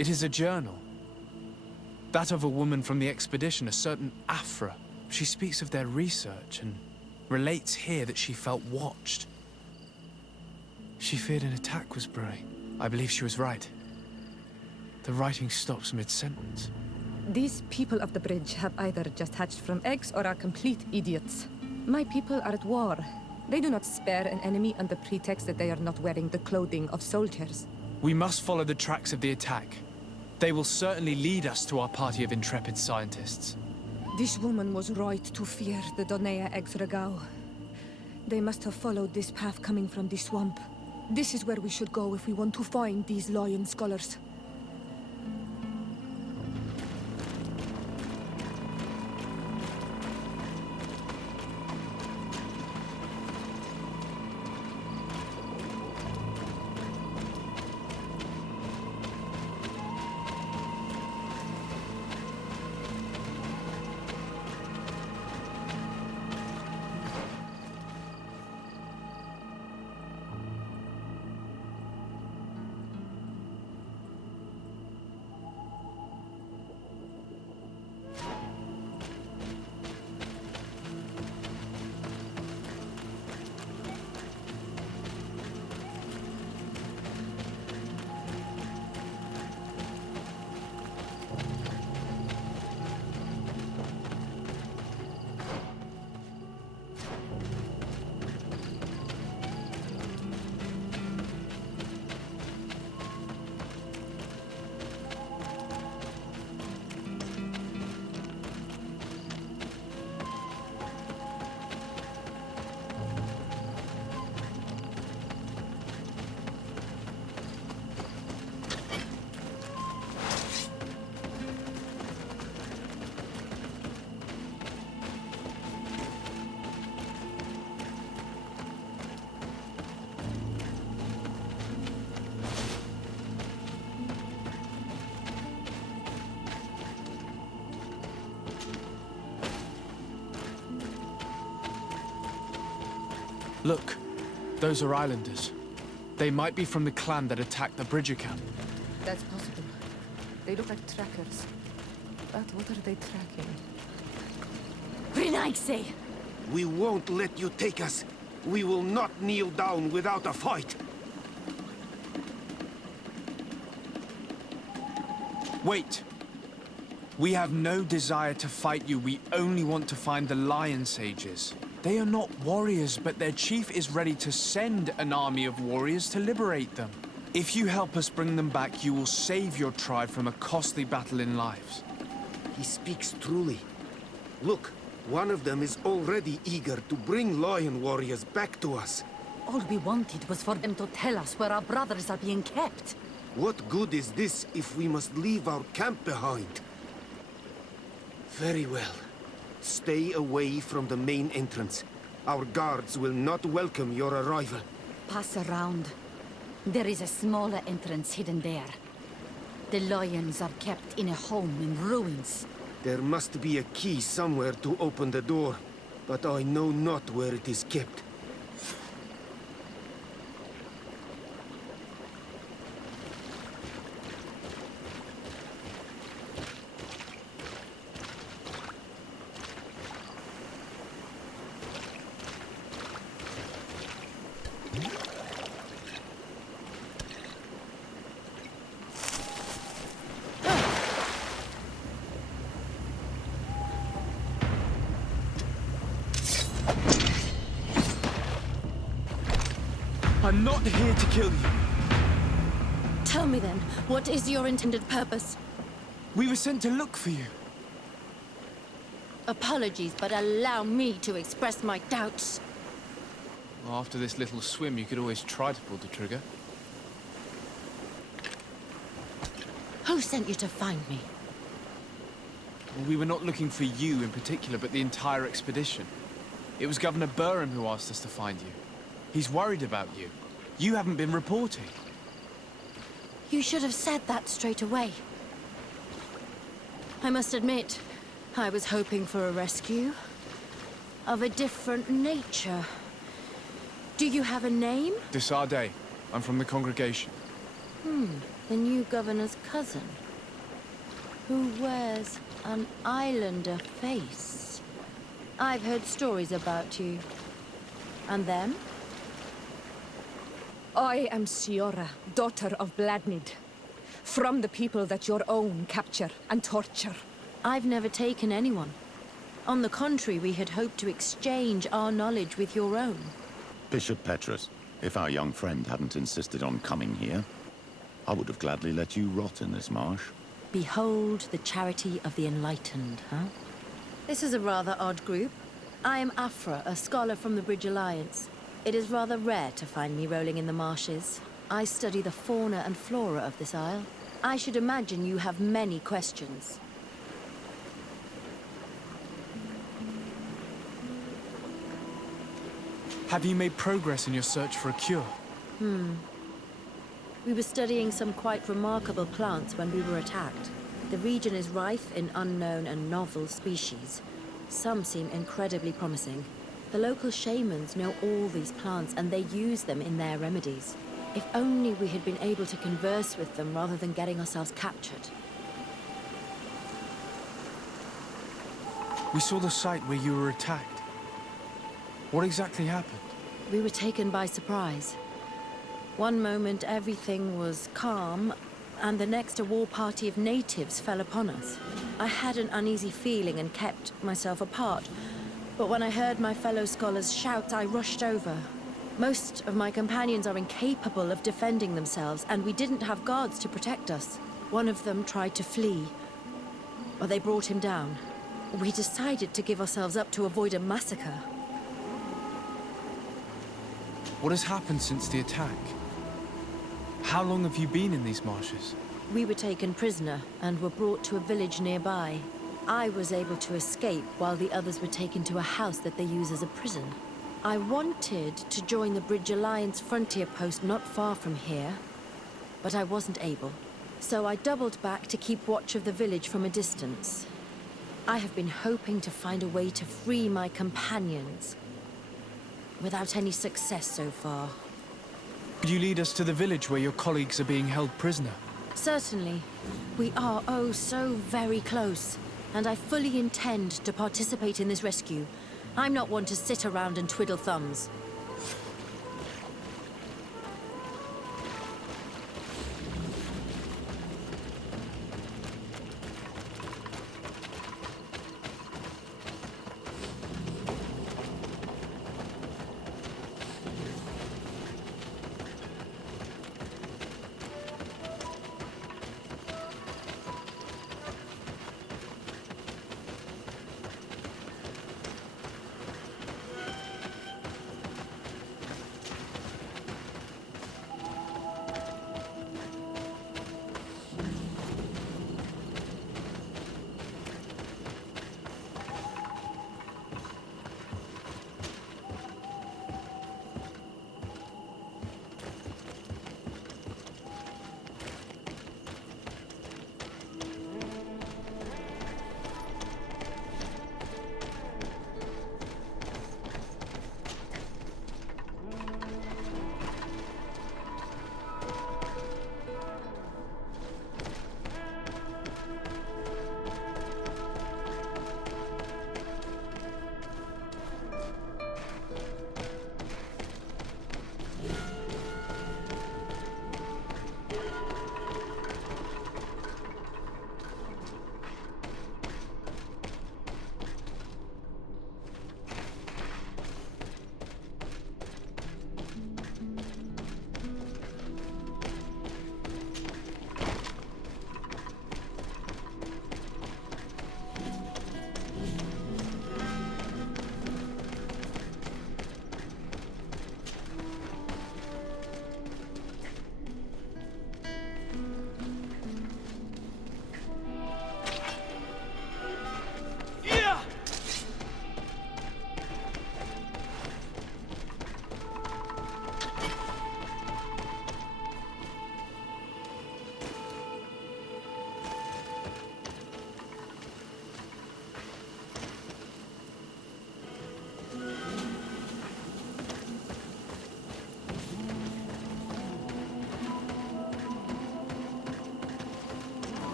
It is a journal. That of a woman from the expedition, a certain Afra. She speaks of their research and relates here that she felt watched. She feared an attack was brewing. I believe she was right. The writing stops mid-sentence. These people of the bridge have either just hatched from eggs or are complete idiots. My people are at war. They do not spare an enemy under pretext that they are not wearing the clothing of soldiers. We must follow the tracks of the attack. They will certainly lead us to our party of intrepid scientists. This woman was right to fear the Donea Exregao. They must have followed this path coming from the swamp. This is where we should go if we want to find these lion scholars. Look, those are islanders. They might be from the clan that attacked the Bridger camp. That's possible. They look like trackers. But what are they tracking? Brinaise! We won't let you take us. We will not kneel down without a fight. Wait! We have no desire to fight you. We only want to find the Lion Sages. They are not warriors, but their chief is ready to send an army of warriors to liberate them. If you help us bring them back, you will save your tribe from a costly battle in lives. He speaks truly. Look, one of them is already eager to bring lion warriors back to us. All we wanted was for them to tell us where our brothers are being kept. What good is this if we must leave our camp behind? Very well. Stay away from the main entrance. Our guards will not welcome your arrival. Pass around. There is a smaller entrance hidden there. The lions are kept in a home in ruins. There must be a key somewhere to open the door, but I know not where it is kept. I'm not here to kill you. Tell me then, what is your intended purpose? We were sent to look for you. Apologies, but allow me to express my doubts. Well, after this little swim, you could always try to pull the trigger. Who sent you to find me? Well, we were not looking for you in particular, but the entire expedition. It was Governor Burham who asked us to find you. He's worried about you. You haven't been reporting. You should have said that straight away. I must admit, I was hoping for a rescue. Of a different nature. Do you have a name? Desarde. I'm from the congregation. The new governor's cousin. Who wears an islander face. I've heard stories about you. And them? I am Siora, daughter of Bladnid. From the people that your own capture and torture. I've never taken anyone. On the contrary, we had hoped to exchange our knowledge with your own. Bishop Petrus, if our young friend hadn't insisted on coming here, I would have gladly let you rot in this marsh. Behold the charity of the enlightened, huh? This is a rather odd group. I am Afra, a scholar from the Bridge Alliance. It is rather rare to find me rolling in the marshes. I study the fauna and flora of this isle. I should imagine you have many questions. Have you made progress in your search for a cure? We were studying some quite remarkable plants when we were attacked. The region is rife in unknown and novel species. Some seem incredibly promising. The local shamans know all these plants and they use them in their remedies. If only we had been able to converse with them rather than getting ourselves captured. We saw the site where you were attacked. What exactly happened? We were taken by surprise. One moment everything was calm, and the next a war party of natives fell upon us. I had an uneasy feeling and kept myself apart, but when I heard my fellow scholars shout, I rushed over. Most of my companions are incapable of defending themselves, and we didn't have guards to protect us. One of them tried to flee, but they brought him down. We decided to give ourselves up to avoid a massacre. What has happened since the attack? How long have you been in these marshes? We were taken prisoner and were brought to a village nearby. I was able to escape while the others were taken to a house that they use as a prison. I wanted to join the Bridge Alliance frontier post not far from here, but I wasn't able. So I doubled back to keep watch of the village from a distance. I have been hoping to find a way to free my companions, without any success so far. Could you lead us to the village where your colleagues are being held prisoner? Certainly. We are oh so very close, and I fully intend to participate in this rescue. I'm not one to sit around and twiddle thumbs.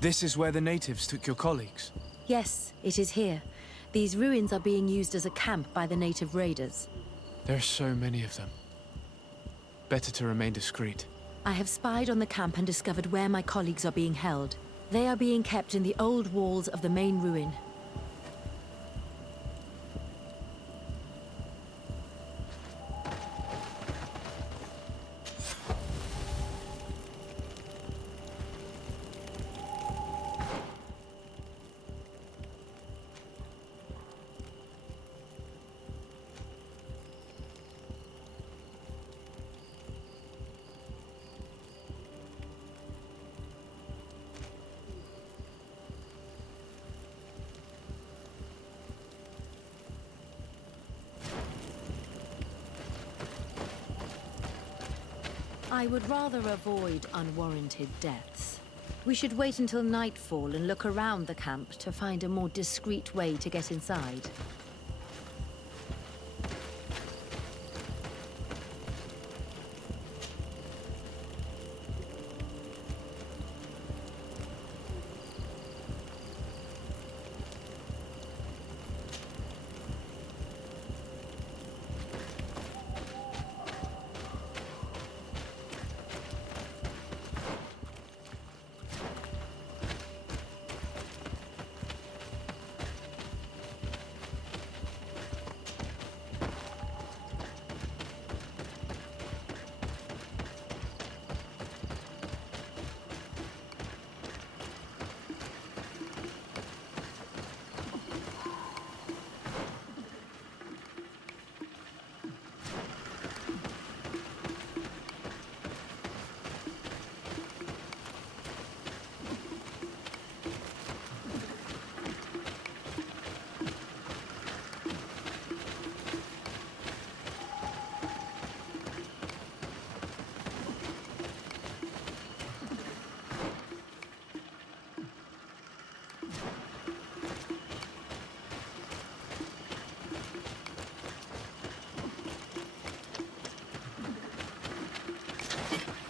This is where the natives took your colleagues? Yes, it is here. These ruins are being used as a camp by the native raiders. There are so many of them. Better to remain discreet. I have spied on the camp and discovered where my colleagues are being held. They are being kept in the old walls of the main ruin. I would rather avoid unwarranted deaths. We should wait until nightfall and look around the camp to find a more discreet way to get inside.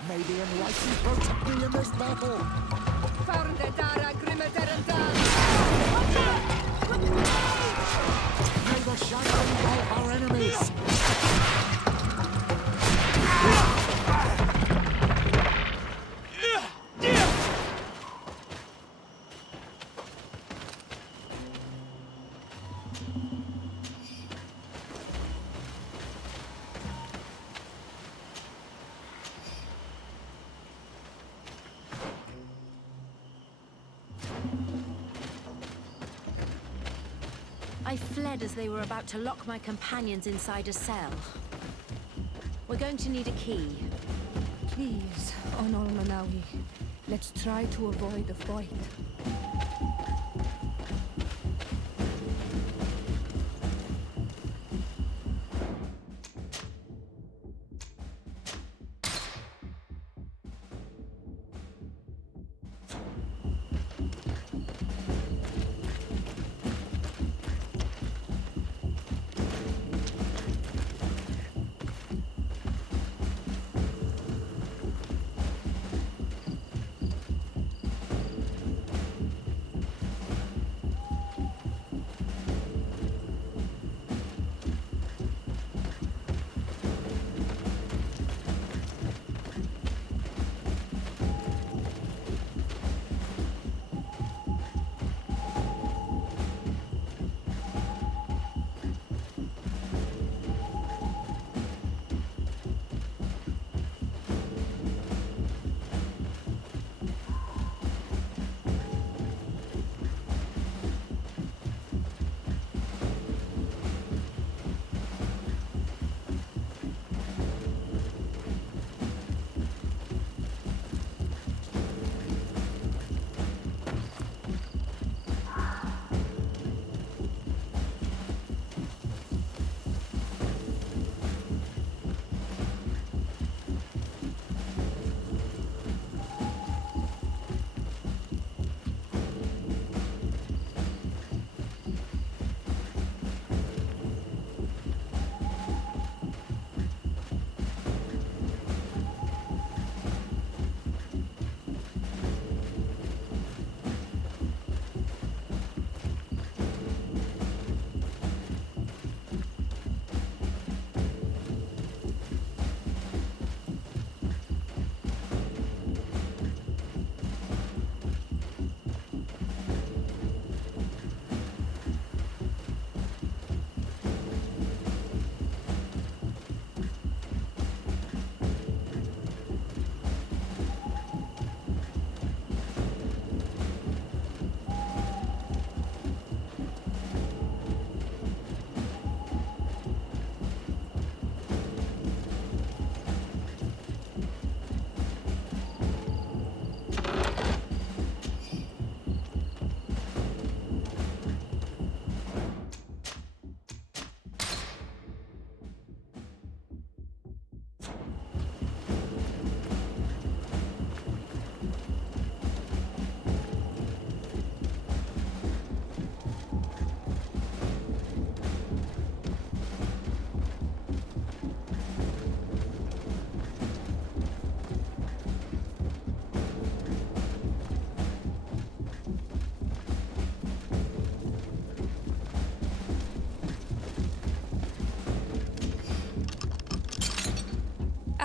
May the enlightened protect me in this battle! May the shadow engulf our enemies! I fled as they were about to lock my companions inside a cell. We're going to need a key. Please, Onol Manawi, let's try to avoid a fight.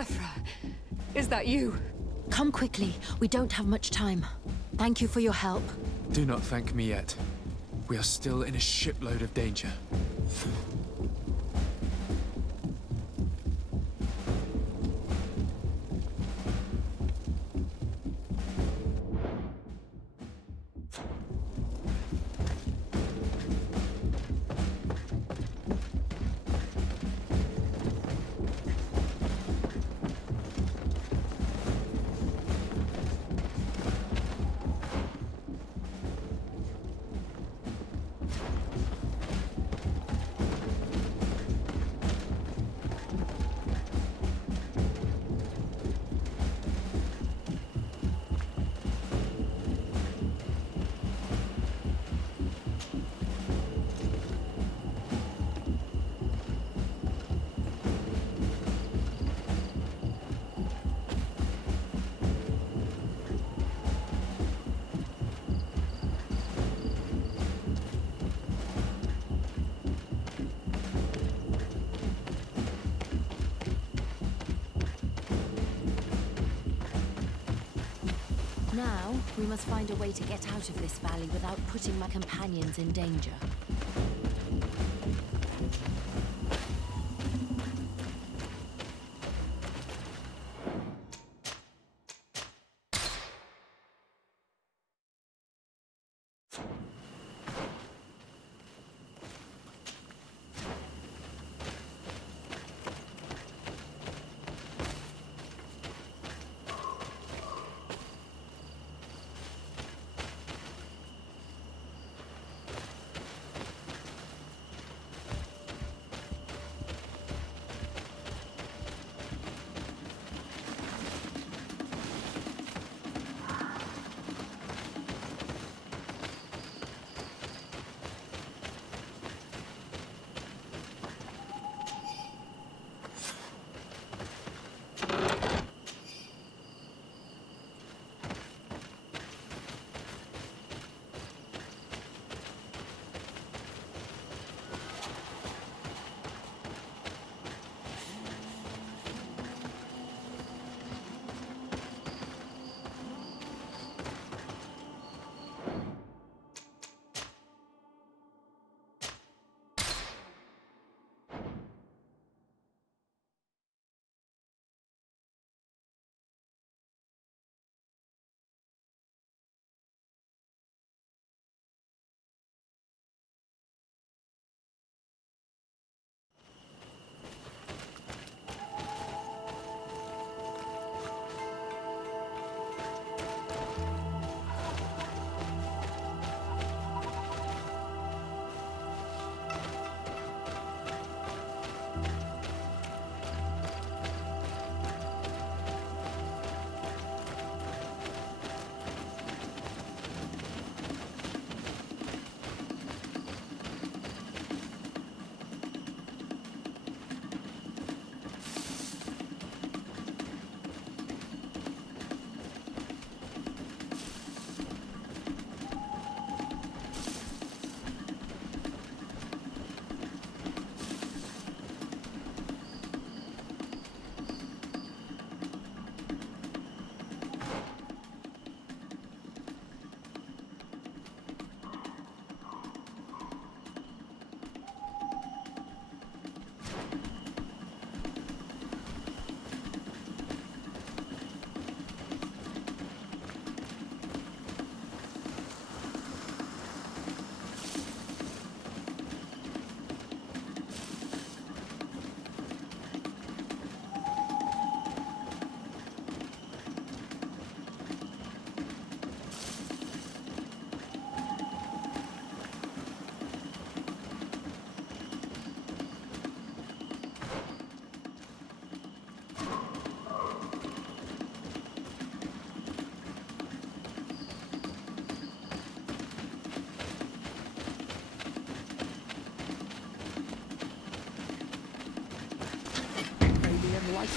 Afra, is that you? Come quickly. We don't have much time. Thank you for your help. Do not thank me yet. We are still in a shipload of danger. Now, we must find a way to get out of this valley without putting my companions in danger.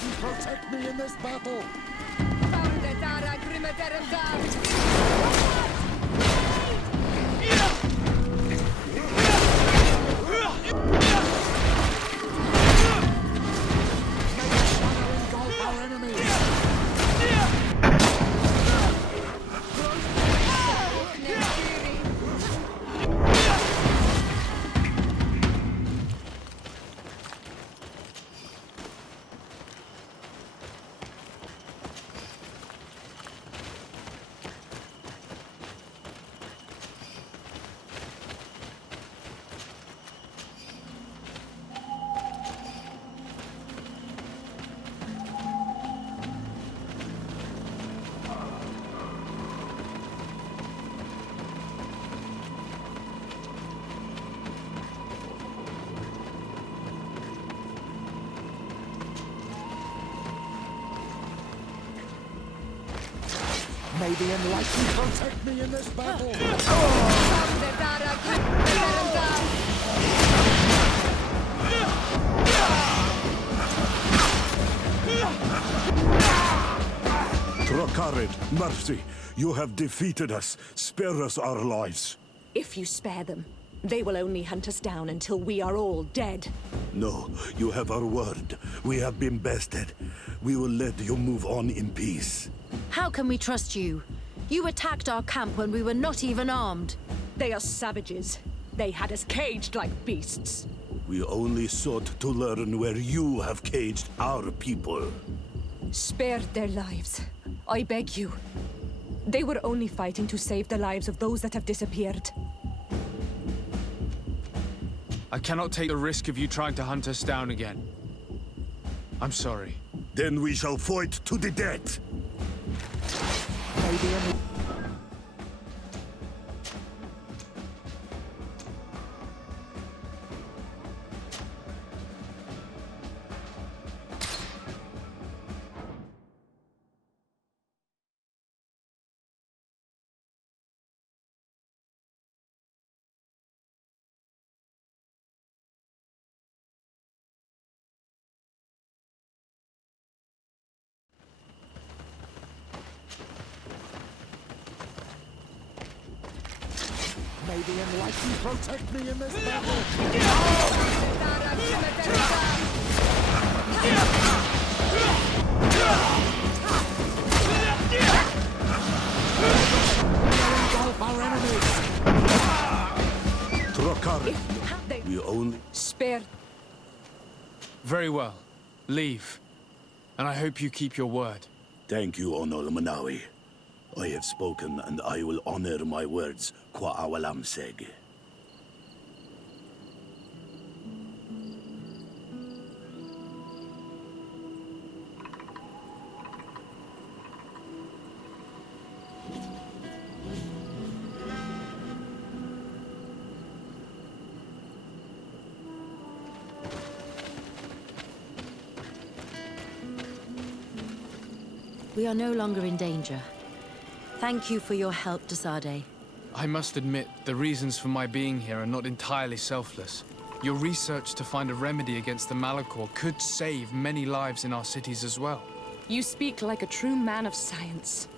You protect me in this battle! May the enlightened protect me in this battle! Trokarid, mercy, you have defeated us. Spare us our lives. If you spare them, they will only hunt us down until we are all dead. No, you have our word. We have been bested. We will let you move on in peace. How can we trust you? You attacked our camp when we were not even armed. They are savages. They had us caged like beasts. We only sought to learn where you have caged our people. Spare their lives. I beg you. They were only fighting to save the lives of those that have disappeared. I cannot take the risk of you trying to hunt us down again. I'm sorry. Then we shall fight to the death. May the enlightened protect me in this battle! Engulf our enemies! Trokarid, we only... Spare... Very well. Leave. And I hope you keep your word. Thank you, Onol Manawi. I have spoken, and I will honor my words, qua awalam seg. We are no longer in danger. Thank you for your help, Desade. I must admit, the reasons for my being here are not entirely selfless. Your research to find a remedy against the Malachor could save many lives in our cities as well. You speak like a true man of science.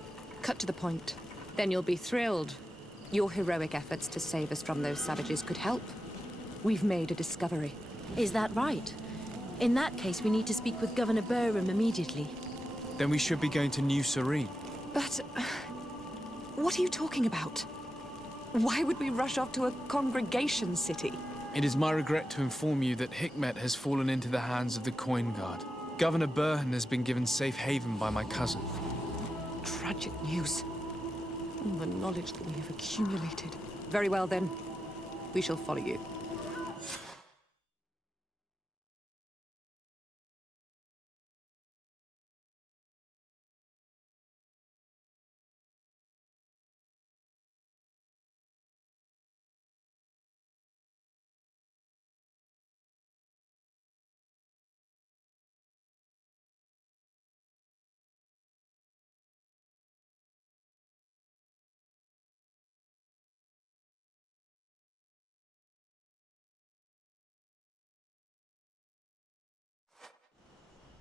Cut to the point. Then you'll be thrilled. Your heroic efforts to save us from those savages could help. We've made a discovery. Is that right? In that case, we need to speak with Governor Burham immediately. Then we should be going to New Serene. But... what are you talking about? Why would we rush off to a congregation city? It is my regret to inform you that Hikmet has fallen into the hands of the Coin Guard. Governor Burhan has been given safe haven by my cousin. Tragic news. All the knowledge that we have accumulated. Very well, then. We shall follow you.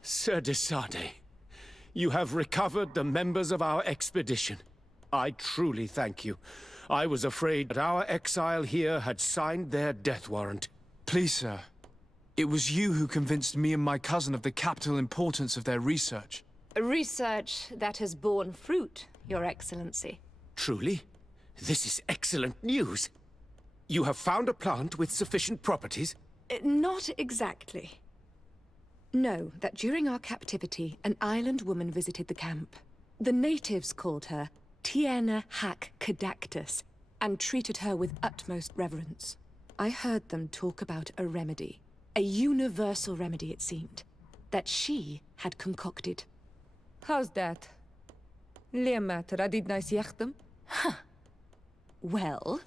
Sir Desade, you have recovered the members of our expedition. I truly thank you. I was afraid that our exile here had signed their death warrant. Please, sir. It was you who convinced me and my cousin of the capital importance of their research. Research that has borne fruit, Your Excellency. Truly? This is excellent news. You have found a plant with sufficient properties? Not exactly. Know that during our captivity, an island woman visited the camp. The natives called her Tierna Hac Cadactus and treated her with utmost reverence. I heard them talk about a remedy, a universal remedy it seemed, that she had concocted. How's that? Liamat radidnais yachtem? Well,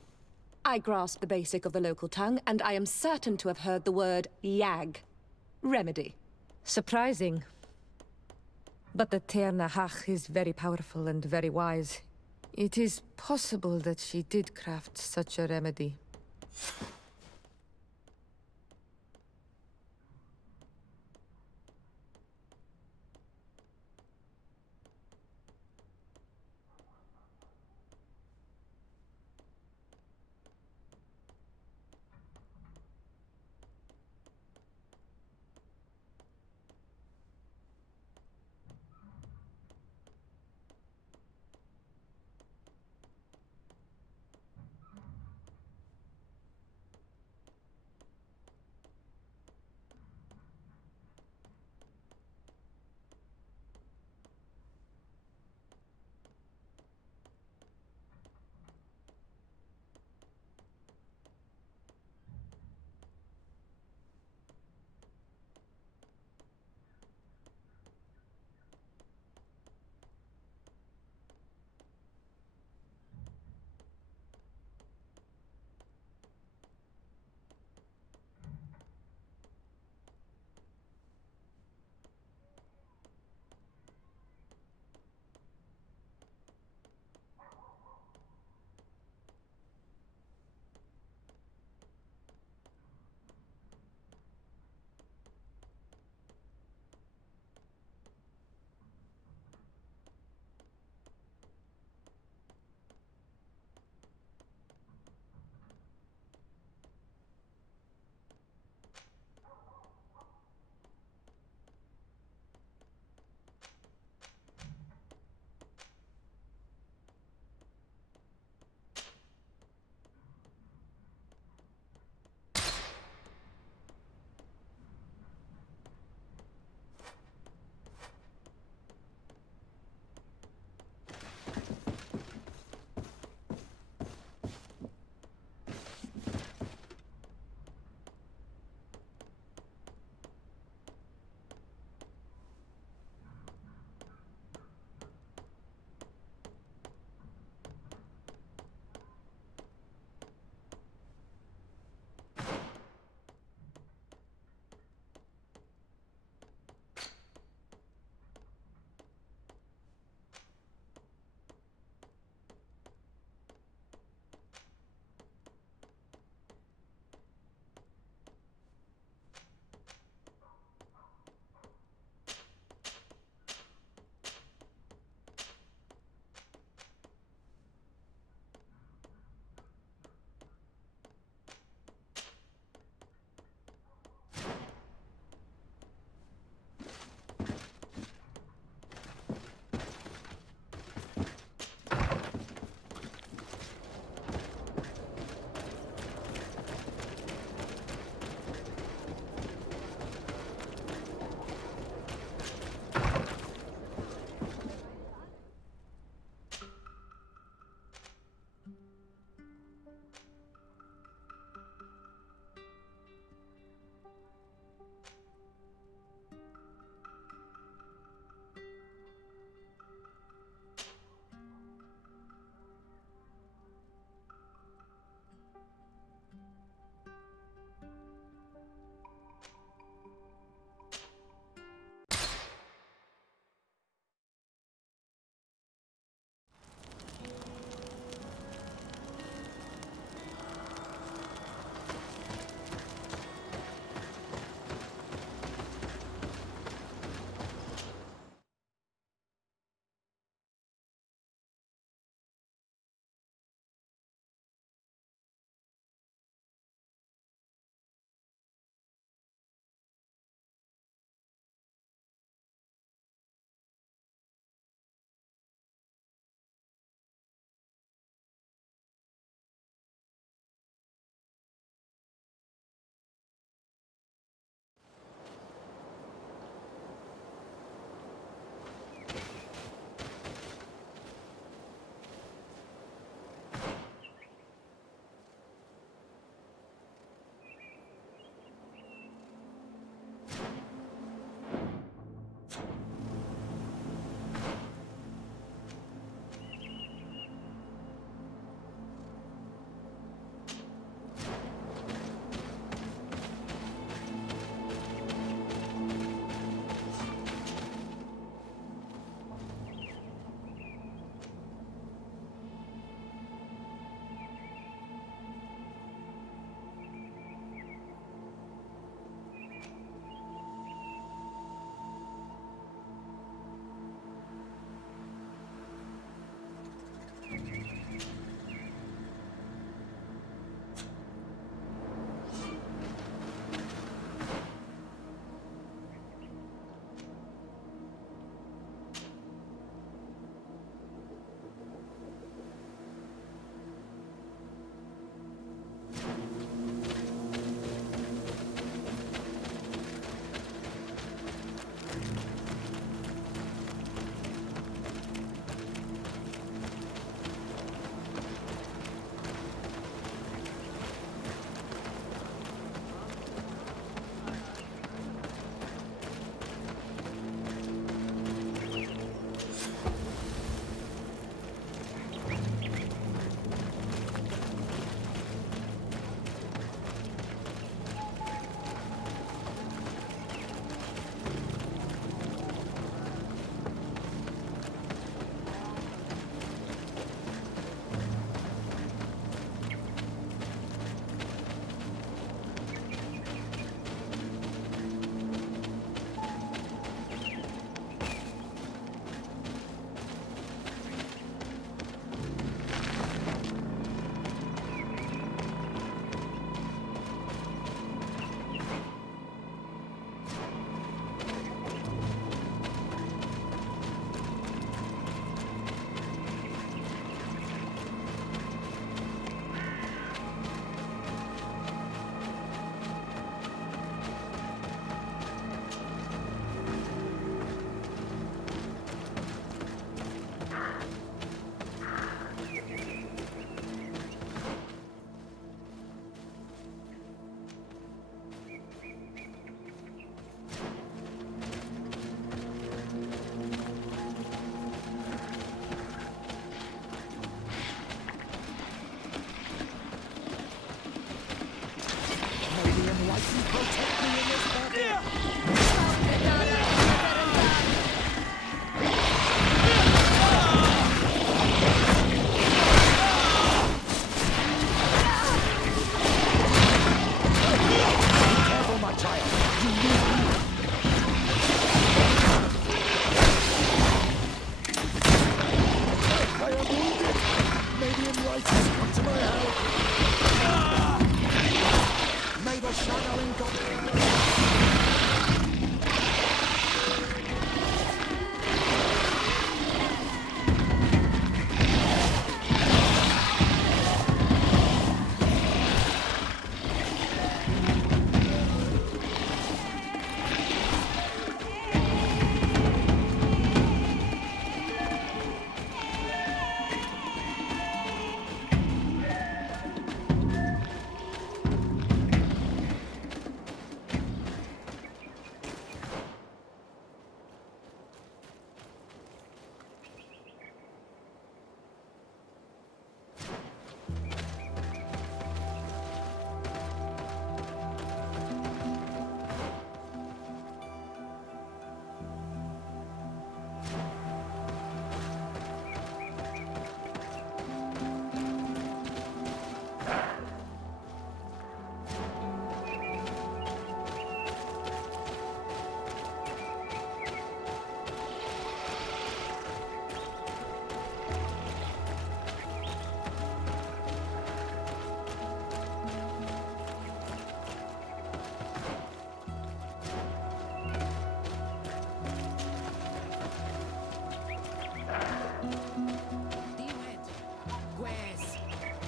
I grasp the basic of the local tongue, and I am certain to have heard the word yag, remedy. Surprising. But the Tierna Hach is very powerful and very wise. It is possible that she did craft such a remedy.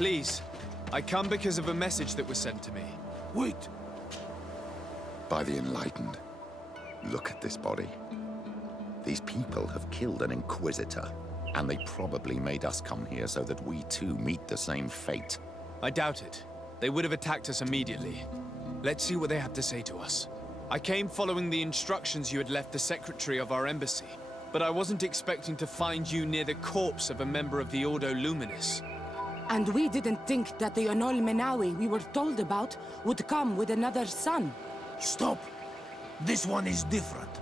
Please, I come because of a message that was sent to me. Wait. By the Enlightened, look at this body. These people have killed an Inquisitor, and they probably made us come here so that we too meet the same fate. I doubt it. They would have attacked us immediately. Let's see what they have to say to us. I came following the instructions you had left the secretary of our embassy, but I wasn't expecting to find you near the corpse of a member of the Ordo Luminis. And we didn't think that the Anol Menawi we were told about would come with another son. Stop! This one is different.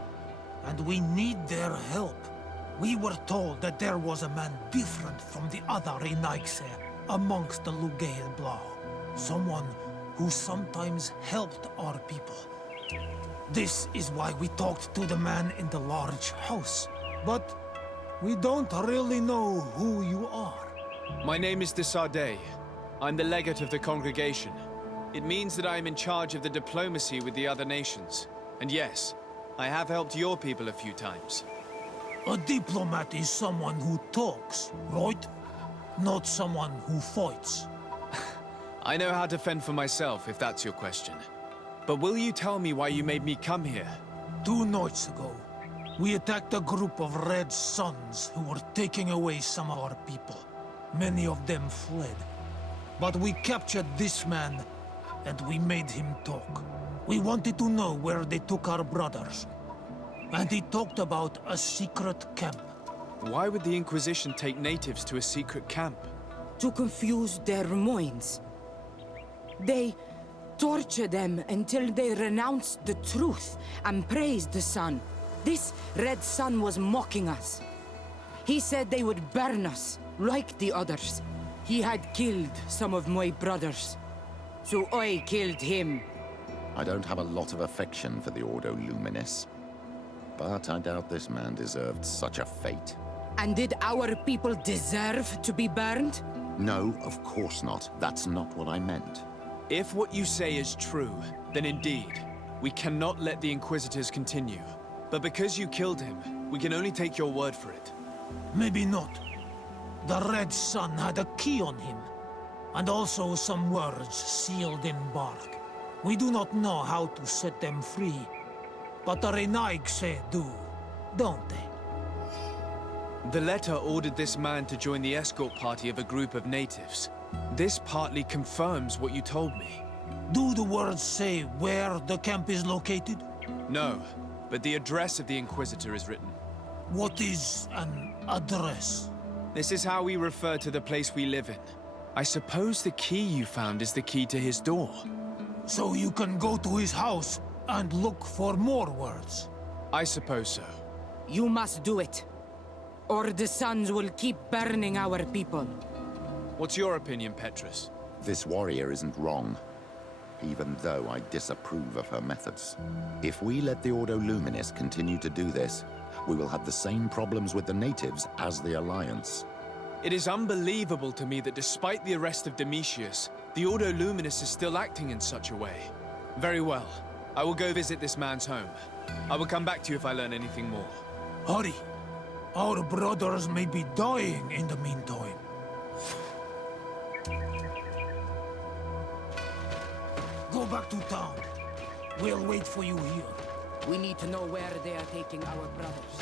And we need their help. We were told that there was a man different from the other Renaigse amongst the Lugaid Blau. Someone who sometimes helped our people. This is why we talked to the man in the large house. But we don't really know who you are. My name is de Sardet. I'm the legate of the congregation. It means that I am in charge of the diplomacy with the other nations. And yes, I have helped your people a few times. A diplomat is someone who talks, right? Not someone who fights. I know how to fend for myself, if that's your question. But will you tell me why you made me come here? 2 nights ago, we attacked a group of Red Suns who were taking away some of our people. Many of them fled. But we captured this man, and we made him talk. We wanted to know where they took our brothers. And he talked about a secret camp. Why would the Inquisition take natives to a secret camp? To confuse their minds. They torture them until they renounce the truth and praise the sun. This Red Sun was mocking us. He said they would burn us, like the others. He had killed some of my brothers, so I killed him. I don't have a lot of affection for the Ordo Luminis, but I doubt this man deserved such a fate. And did our people deserve to be burned? No, of course not. That's not what I meant. If what you say is true, then indeed, we cannot let the Inquisitors continue. But because you killed him, we can only take your word for it. Maybe not. The Red Sun had a key on him, and also some words sealed in bark. We do not know how to set them free, but the Renaigse do, don't they? The letter ordered this man to join the escort party of a group of natives. This partly confirms what you told me. Do the words say where the camp is located? No, but the address of the Inquisitor is written. What is an address? This is how we refer to the place we live in. I suppose the key you found is the key to his door. So you can go to his house and look for more words? I suppose so. You must do it, or the suns will keep burning our people. What's your opinion, Petrus? This warrior isn't wrong, even though I disapprove of her methods. If we let the Ordo Luminis continue to do this, we will have the same problems with the natives as the Alliance. It is unbelievable to me that despite the arrest of Domitius, the Ordo Luminis is still acting in such a way. Very well. I will go visit this man's home. I will come back to you if I learn anything more. Hurry! Our brothers may be dying in the meantime. Go back to town. We'll wait for you here. We need to know where they are taking our brothers.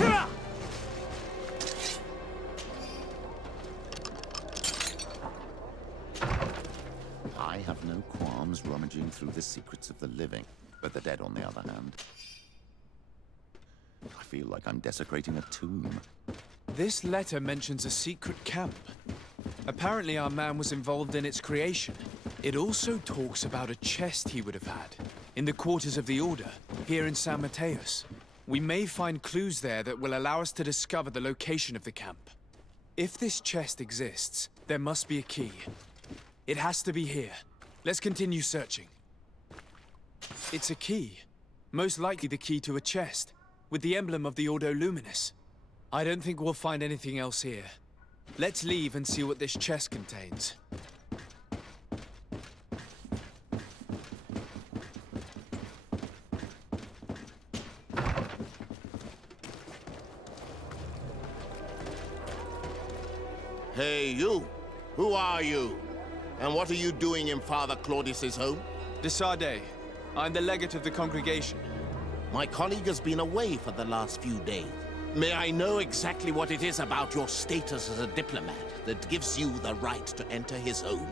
I have no qualms rummaging through the secrets of the living, but the dead, on the other hand. I feel like I'm desecrating a tomb. This letter mentions a secret camp. Apparently our man was involved in its creation. It also talks about a chest he would have had, in the quarters of the Order, here in San Mateus. We may find clues there that will allow us to discover the location of the camp. If this chest exists, there must be a key. It has to be here. Let's continue searching. It's a key. Most likely the key to a chest, with the emblem of the Ordo Luminis. I don't think we'll find anything else here. Let's leave and see what this chest contains. Hey, you! Who are you? And what are you doing in Father Claudius's home? De Sardet. I'm the legate of the congregation. My colleague has been away for the last few days. May I know exactly what it is about your status as a diplomat that gives you the right to enter his home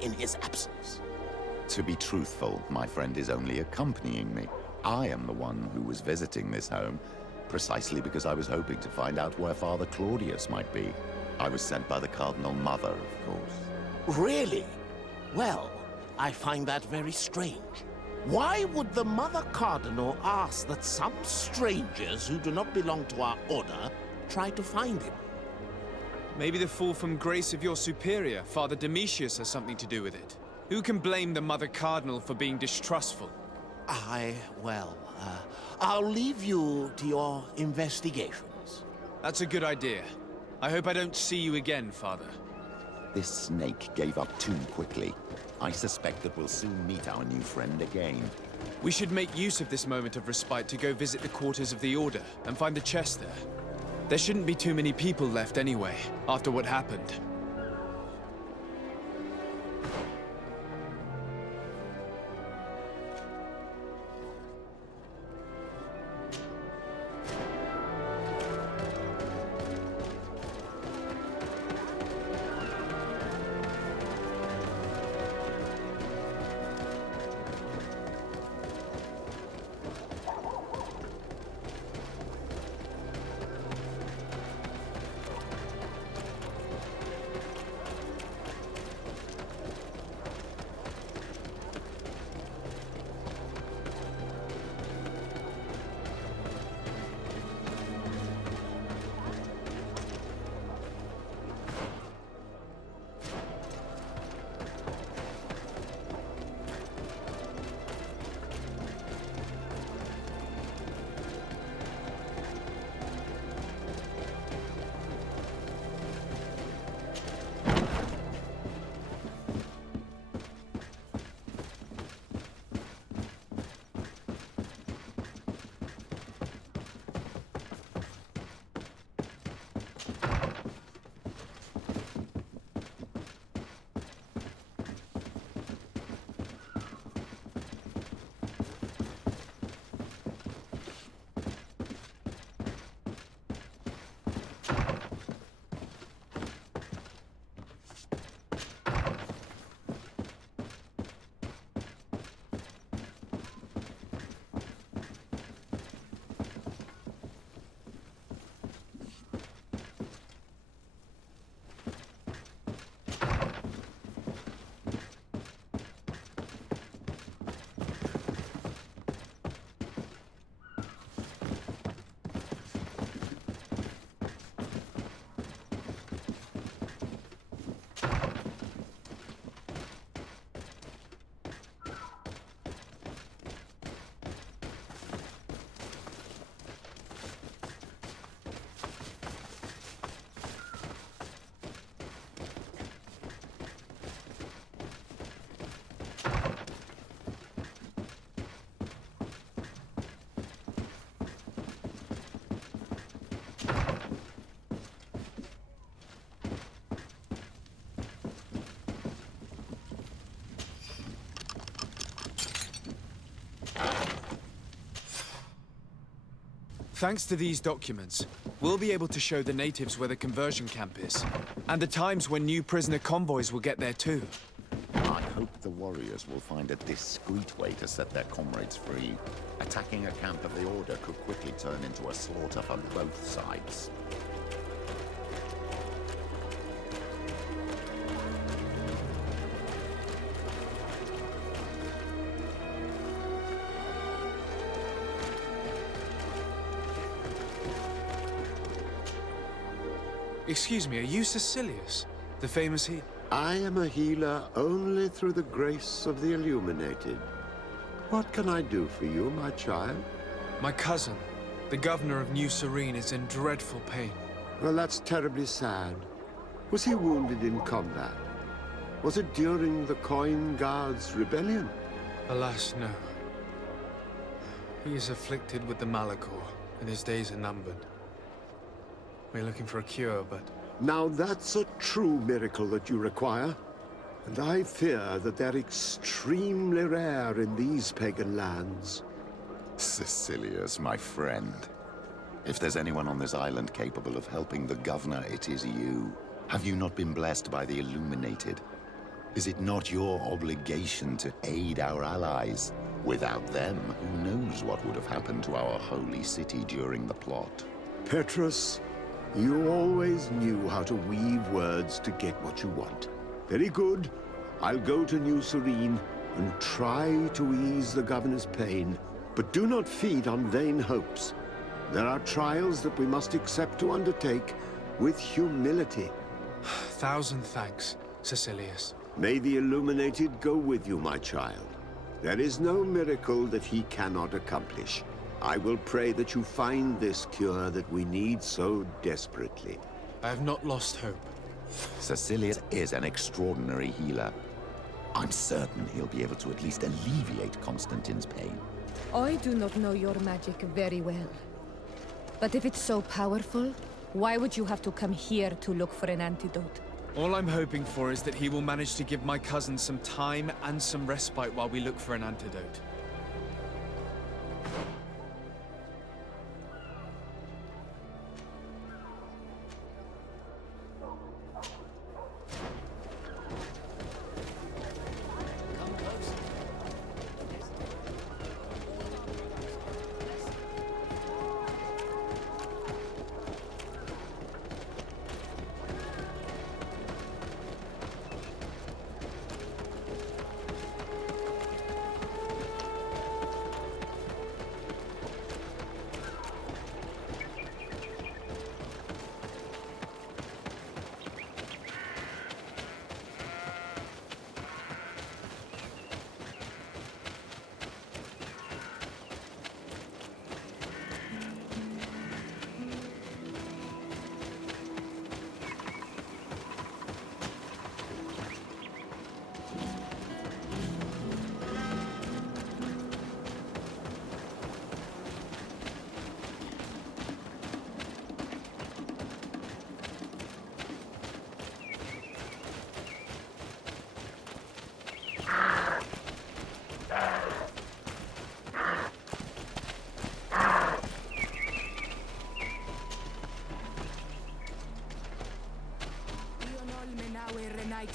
in his absence? To be truthful, my friend is only accompanying me. I am the one who was visiting this home, precisely because I was hoping to find out where Father Claudius might be. I was sent by the Cardinal Mother, of course. Really? Well, I find that very strange. Why would the Mother Cardinal ask that some strangers who do not belong to our order try to find him? Maybe the fall from grace of your superior, Father Domitius, has something to do with it. Who can blame the Mother Cardinal for being distrustful? I'll leave you to your investigations. That's a good idea. I hope I don't see you again, Father. This snake gave up too quickly. I suspect that we'll soon meet our new friend again. We should make use of this moment of respite to go visit the quarters of the Order and find the chest there. There shouldn't be too many people left anyway, after what happened. Thanks to these documents, we'll be able to show the natives where the conversion camp is, and the times when new prisoner convoys will get there too. I hope the warriors will find a discreet way to set their comrades free. Attacking a camp of the Order could quickly turn into a slaughter for both sides. Excuse me, are you Cecilius, the famous healer? I am a healer only through the grace of the Illuminated. What can I do for you, my child? My cousin, the governor of New Serene, is in dreadful pain. Well, that's terribly sad. Was he wounded in combat? Was it during the Coin Guards' rebellion? Alas, no. He is afflicted with the Malachor, and his days are numbered. We're looking for a cure, but... Now that's a true miracle that you require. And I fear that they're extremely rare in these pagan lands. Cecilius, my friend. If there's anyone on this island capable of helping the governor, it is you. Have you not been blessed by the Illuminated? Is it not your obligation to aid our allies? Without them, who knows what would have happened to our holy city during the plot? Petrus, you always knew how to weave words to get what you want. Very good. I'll go to New Serene and try to ease the governor's pain. But do not feed on vain hopes. There are trials that we must accept to undertake with humility. Thousand thanks, Cecilius. May the Illuminated go with you, my child. There is no miracle that he cannot accomplish. I will pray that you find this cure that we need so desperately. I have not lost hope. Cecilius is an extraordinary healer. I'm certain he'll be able to at least alleviate Constantine's pain. I do not know your magic very well. But if it's so powerful, why would you have to come here to look for an antidote? All I'm hoping for is that he will manage to give my cousin some time and some respite while we look for an antidote.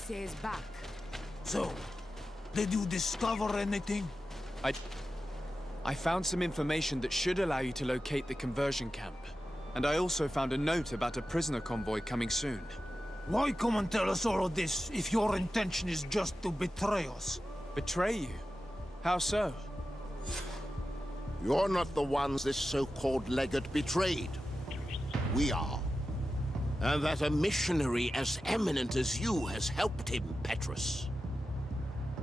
Is back. So, did you discover anything? I found some information that should allow you to locate the conversion camp. And I also found a note about a prisoner convoy coming soon. Why come and tell us all of this if your intention is just to betray us? Betray you? How so? You're not the ones this so-called legate betrayed. We are. And that a missionary as eminent as you has helped him, Petrus.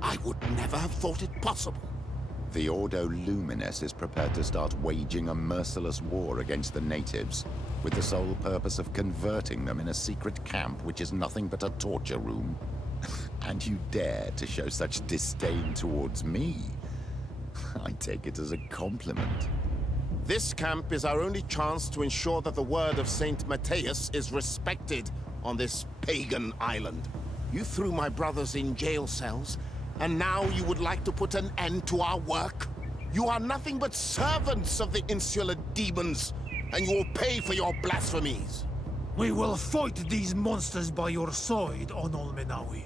I would never have thought it possible. The Ordo Luminis is prepared to start waging a merciless war against the natives, with the sole purpose of converting them in a secret camp which is nothing but a torture room. And you dare to show such disdain towards me? I take it as a compliment. This camp is our only chance to ensure that the word of Saint Matthias is respected on this pagan island. You threw my brothers in jail cells, and now you would like to put an end to our work? You are nothing but servants of the insular demons. and you will pay for your blasphemies. We will fight these monsters by your side, on Olmenawi.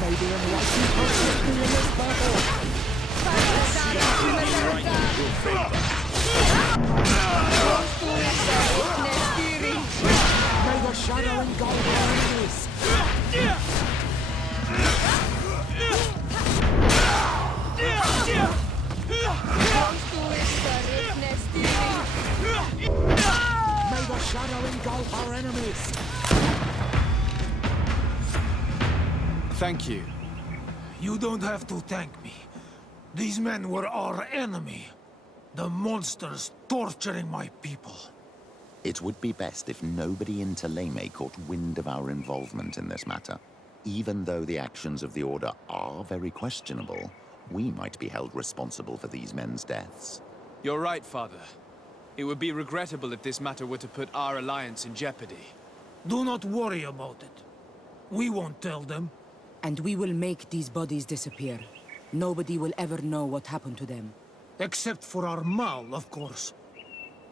Maybe enlightened persist me in this battle. May the shadow engulf our enemies. May the shadow engulf our enemies. Thank you. You don't have to thank me. These men were our enemy. The monsters torturing my people. It would be best if nobody in Thélème caught wind of our involvement in this matter. Even though the actions of the Order are very questionable, we might be held responsible for these men's deaths. You're right, Father. It would be regrettable if this matter were to put our alliance in jeopardy. Do not worry about it. We won't tell them. And we will make these bodies disappear. Nobody will ever know what happened to them. Except for our Mal, of course.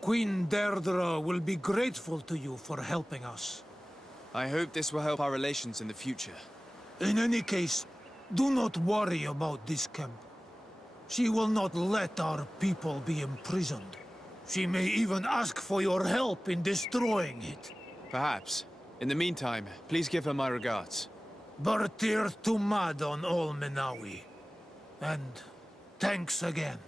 Queen Deirdre will be grateful to you for helping us. I hope this will help our relations in the future. In any case, do not worry about this camp. She will not let our people be imprisoned. She may even ask for your help in destroying it. Perhaps. In the meantime, please give her my regards. Bartir Tumad on Olmenawi. And thanks again.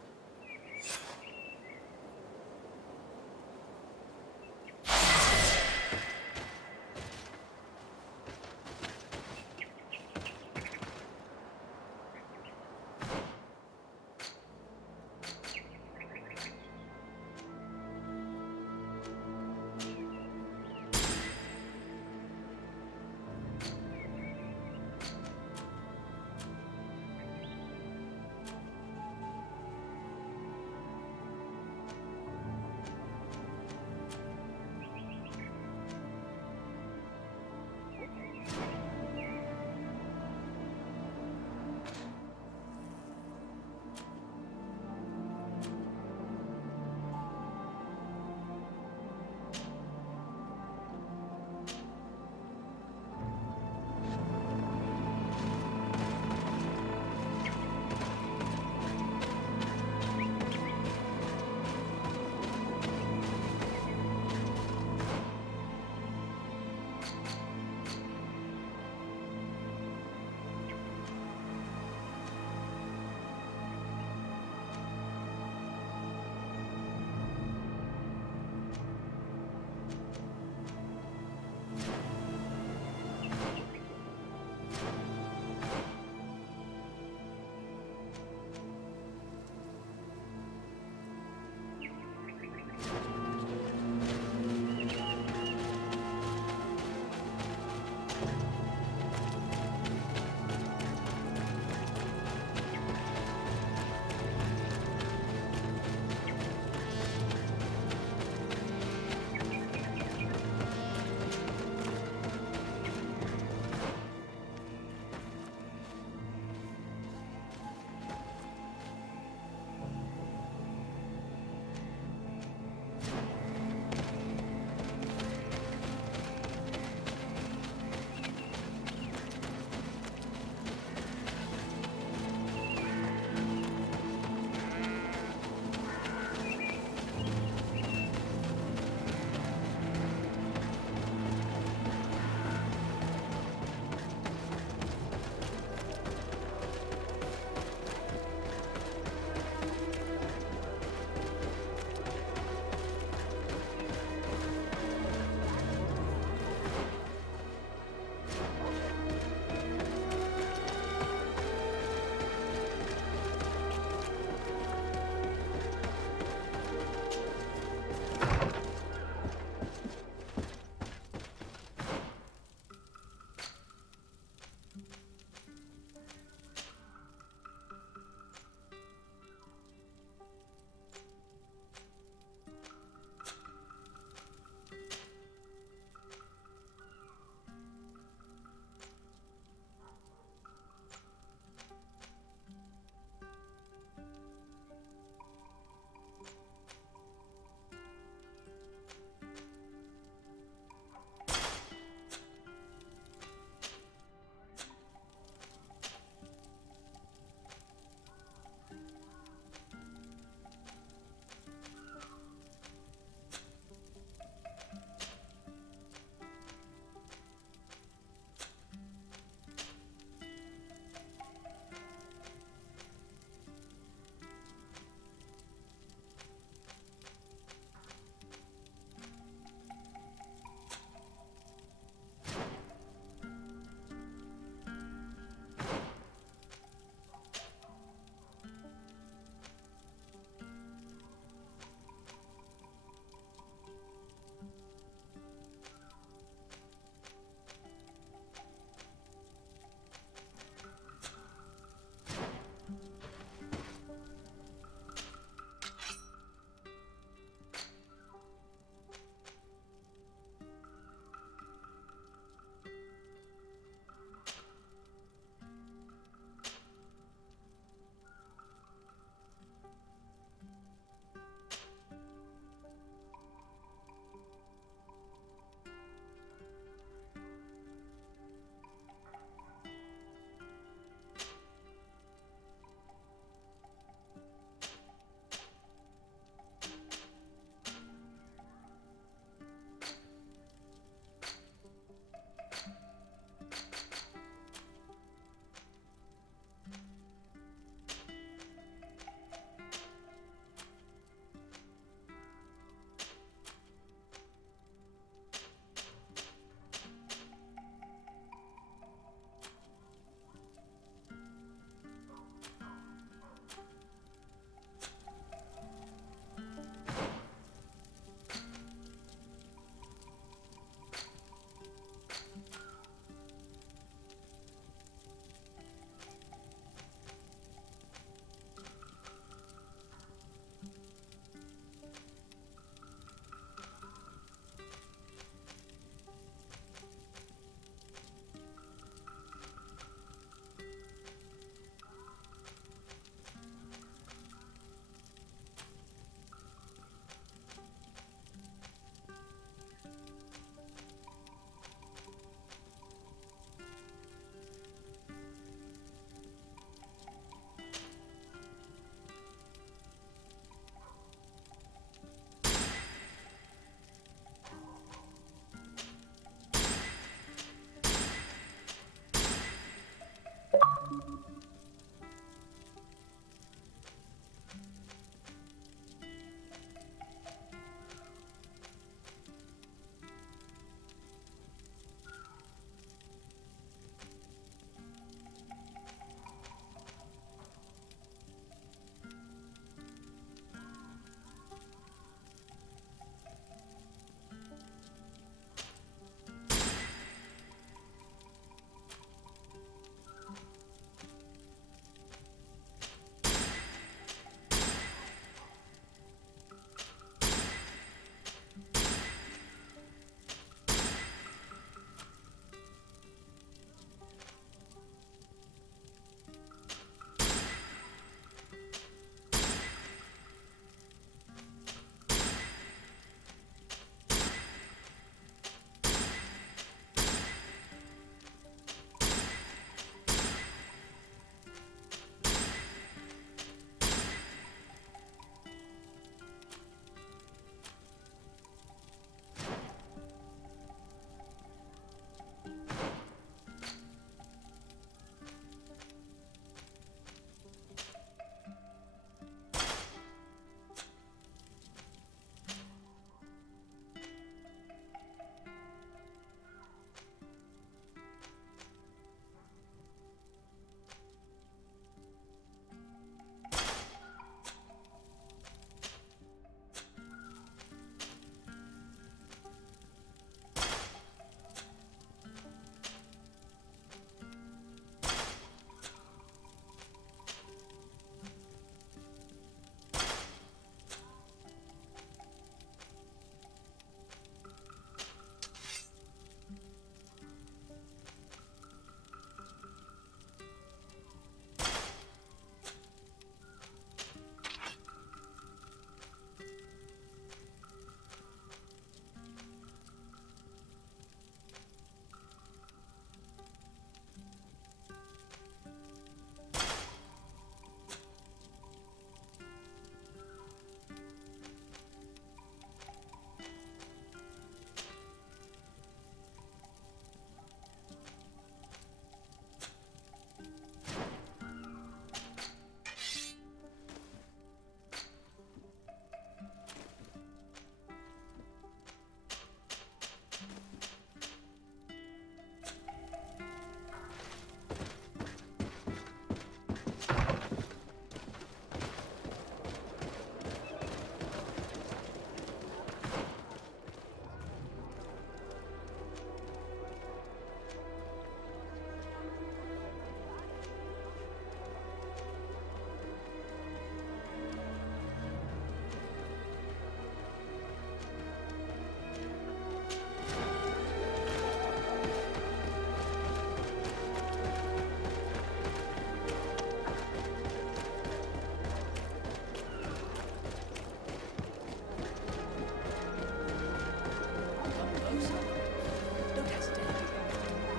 closer. Don't hesitate.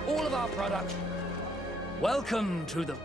All of our products. Welcome to the...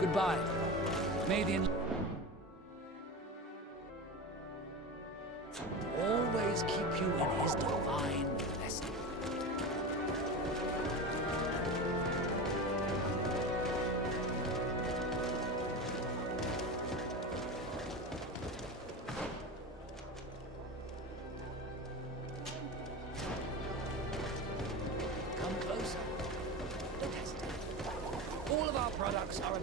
Goodbye. May the... always keep you in his divine blessing. Come closer. Don't hesitate. All of our products are...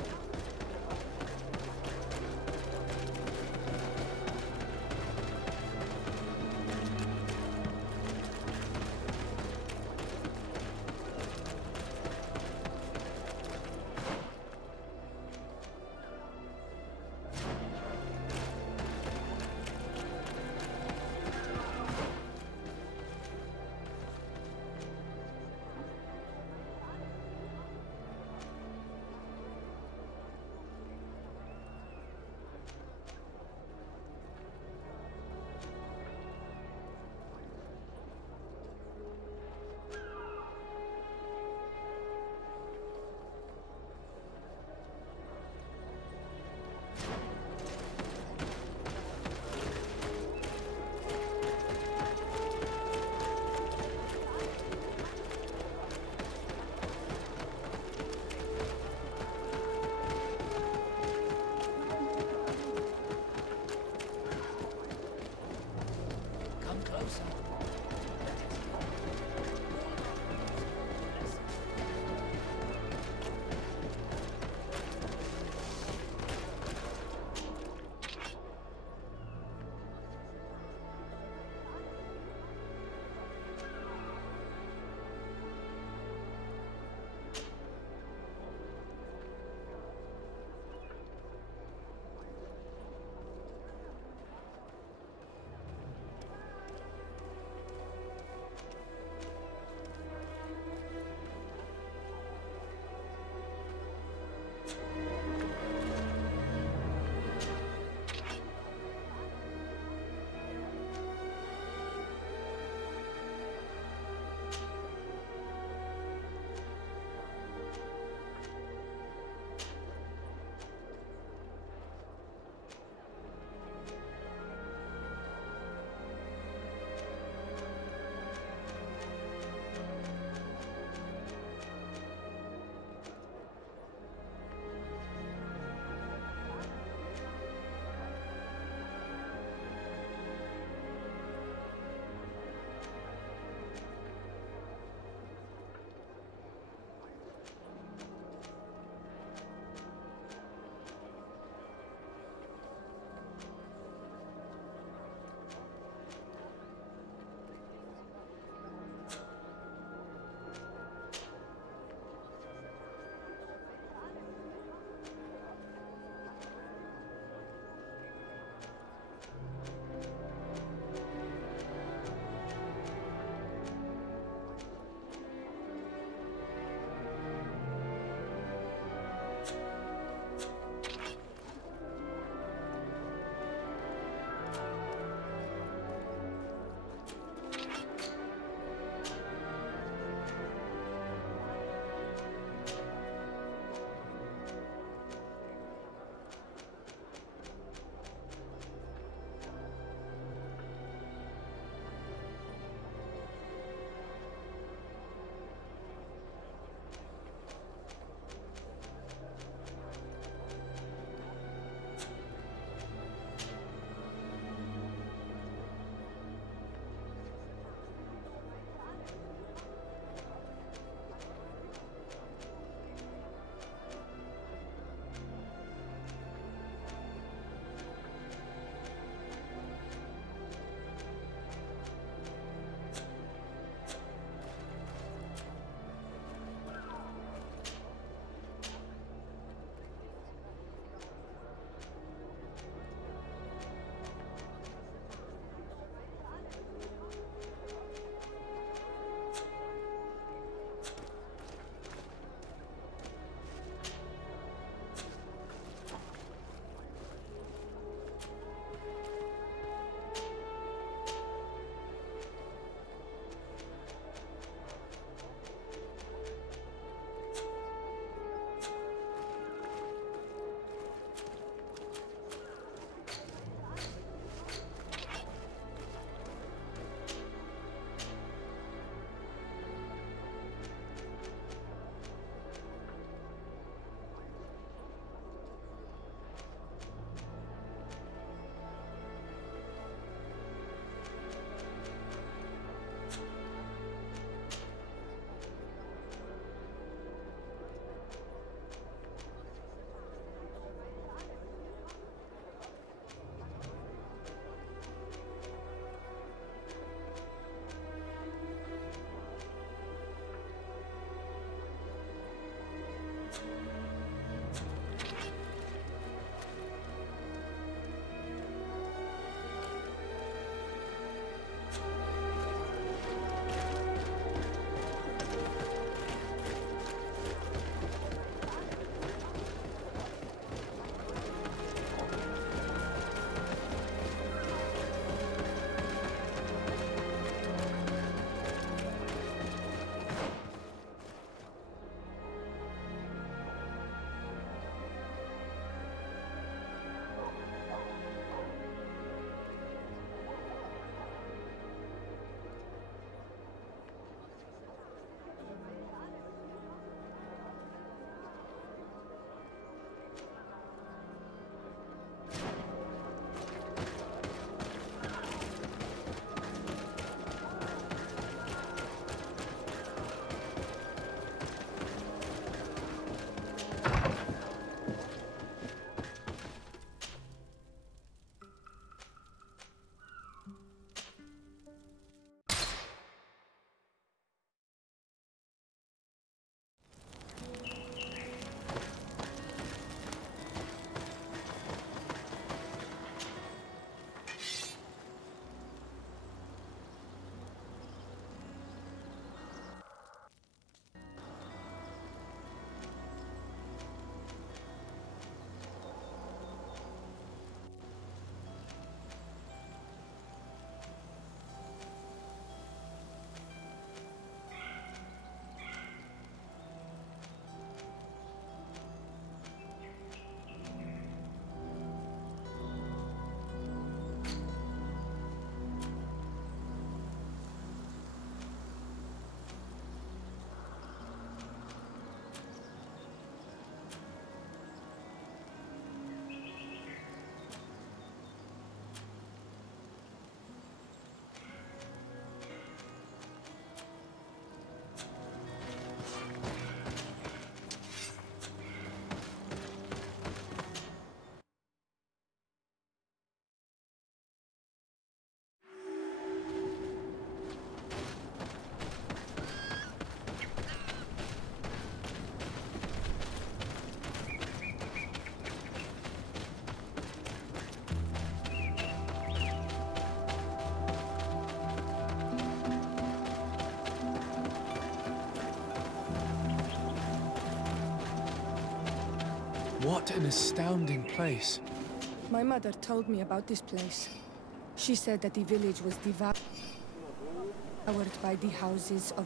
What an astounding place. My mother told me about this place. She said that the village was devoured by the houses of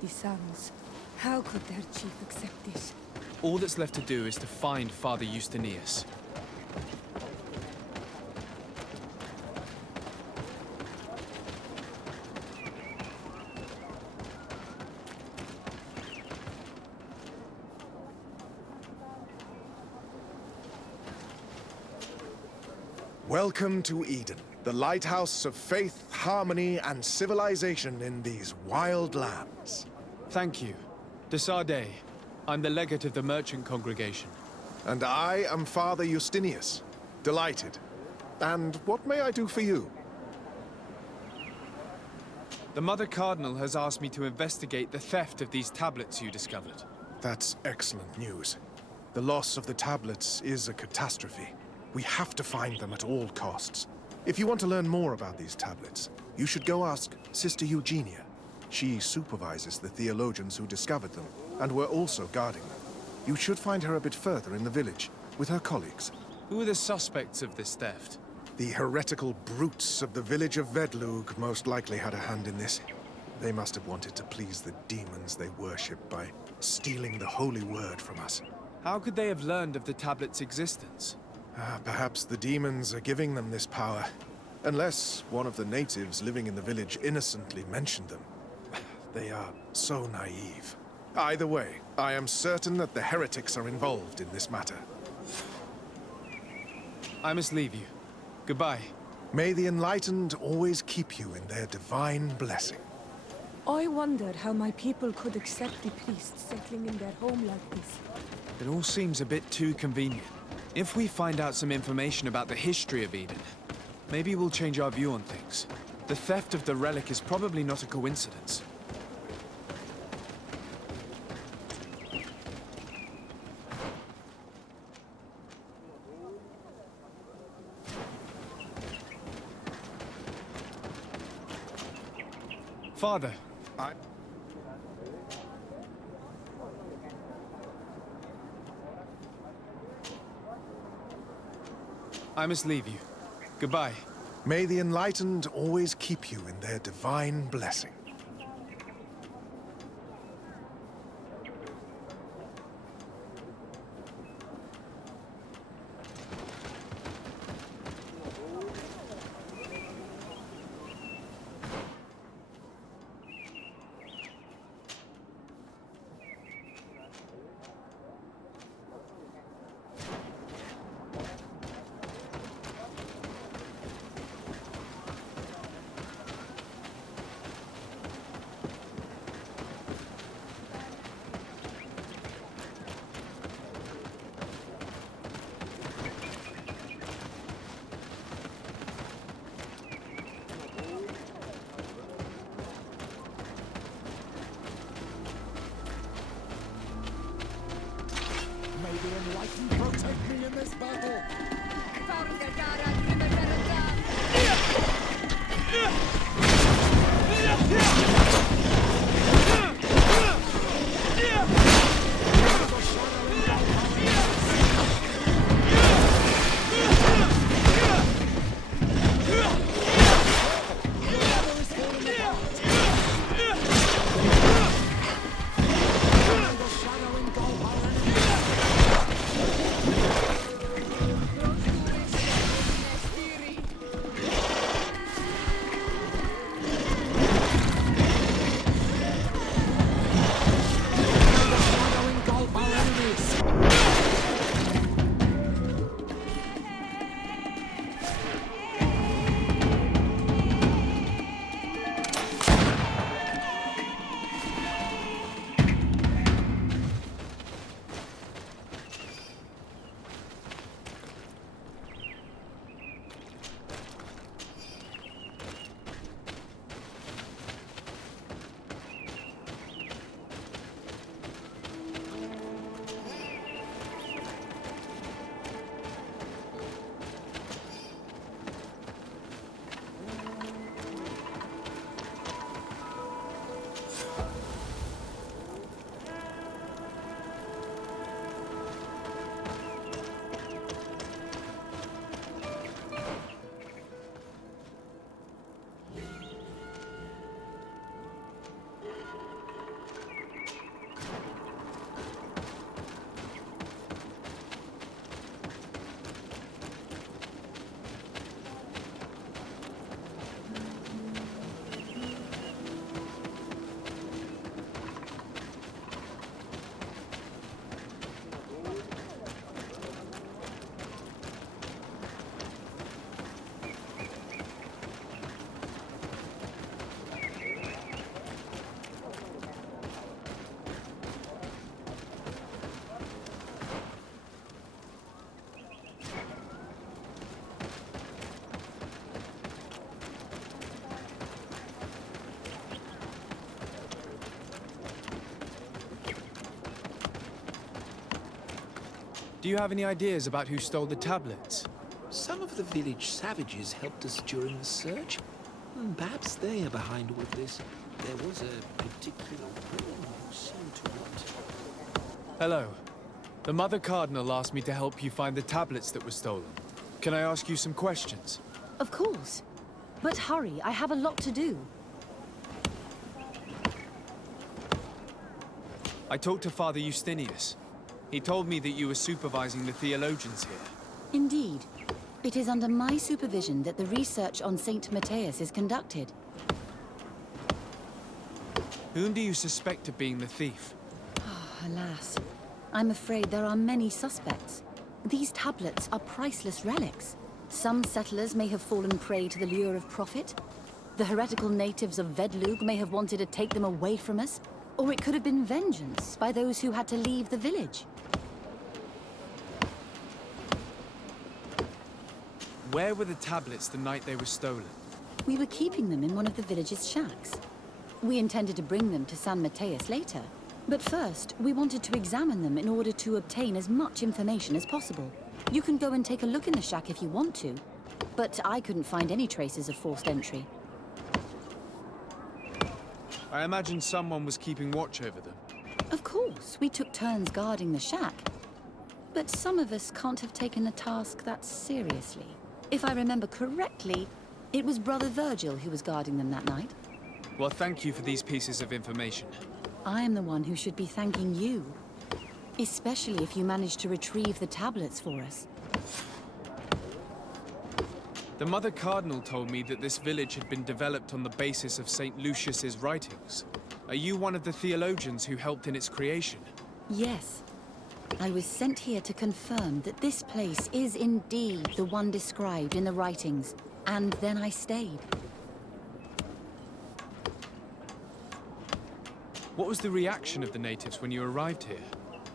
the sons. How could their chief accept this? All that's left to do is to find Father Justinius. Welcome to Eden, the lighthouse of faith, harmony, and civilization in these wild lands. Thank you. De Sardet. I'm the legate of the merchant congregation. And I am Father Justinius. Delighted. And what may I do for you? The Mother Cardinal has asked me to investigate the theft of these tablets you discovered. That's excellent news. The loss of the tablets is a catastrophe. We have to find them at all costs. If you want to learn more about these tablets, you should go ask Sister Eugenia. She supervises the theologians who discovered them, and were also guarding them. You should find her a bit further in the village, with her colleagues. Who are the suspects of this theft? The heretical brutes of the village of Vedlug most likely had a hand in this. They must have wanted to please the demons they worship by stealing the holy word from us. How could they have learned of the tablet's existence? Perhaps the demons are giving them this power. Unless one of the natives living in the village innocently mentioned them. They are so naive. Either way, I am certain that the heretics are involved in this matter. I must leave you. Goodbye. May the enlightened always keep you in their divine blessing. I wondered how my people could accept the priests settling in their home like this. It all seems a bit too convenient. If we find out some information about the history of Eden, maybe we'll change our view on things. The theft of the relic is probably not a coincidence. Father. I must leave you. Goodbye. May the enlightened always keep you in their divine blessing. May the enlightened protect me in this battle! Do you have any ideas about who stole the tablets? Some of the village savages helped us during the search. Perhaps they are behind all of this. There was a particular woman who seemed to want... Hello. The Mother Cardinal asked me to help you find the tablets that were stolen. Can I ask you some questions? Of course. But hurry, I have a lot to do. I talked to Father Justinius. He told me that you were supervising the theologians here. Indeed. It is under my supervision that the research on Saint Matthias is conducted. Whom do you suspect of being the thief? Alas. I'm afraid there are many suspects. These tablets are priceless relics. Some settlers may have fallen prey to the lure of profit. The heretical natives of Vedlug may have wanted to take them away from us. Or it could have been vengeance by those who had to leave the village. Where were the tablets the night they were stolen? We were keeping them in one of the village's shacks. We intended to bring them to San Matthias later. But first, we wanted to examine them in order to obtain as much information as possible. You can go and take a look in the shack if you want to, but I couldn't find any traces of forced entry. I imagine someone was keeping watch over them. Of course, we took turns guarding the shack. But some of us can't have taken the task that seriously. If I remember correctly, it was Brother Virgil who was guarding them that night. Well, thank you for these pieces of information. I am the one who should be thanking you. Especially if you managed to retrieve the tablets for us. The Mother Cardinal told me that this village had been developed on the basis of St. Lucius's writings. Are you one of the theologians who helped in its creation? Yes. I was sent here to confirm that this place is indeed the one described in the writings, and then I stayed. What was the reaction of the natives when you arrived here?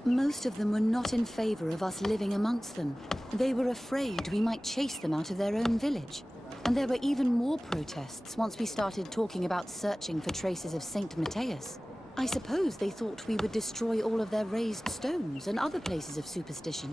Most of them were not in favor of us living amongst them. They were afraid we might chase them out of their own village. And there were even more protests once we started talking about searching for traces of Saint Matthias. I suppose they thought we would destroy all of their raised stones and other places of superstition.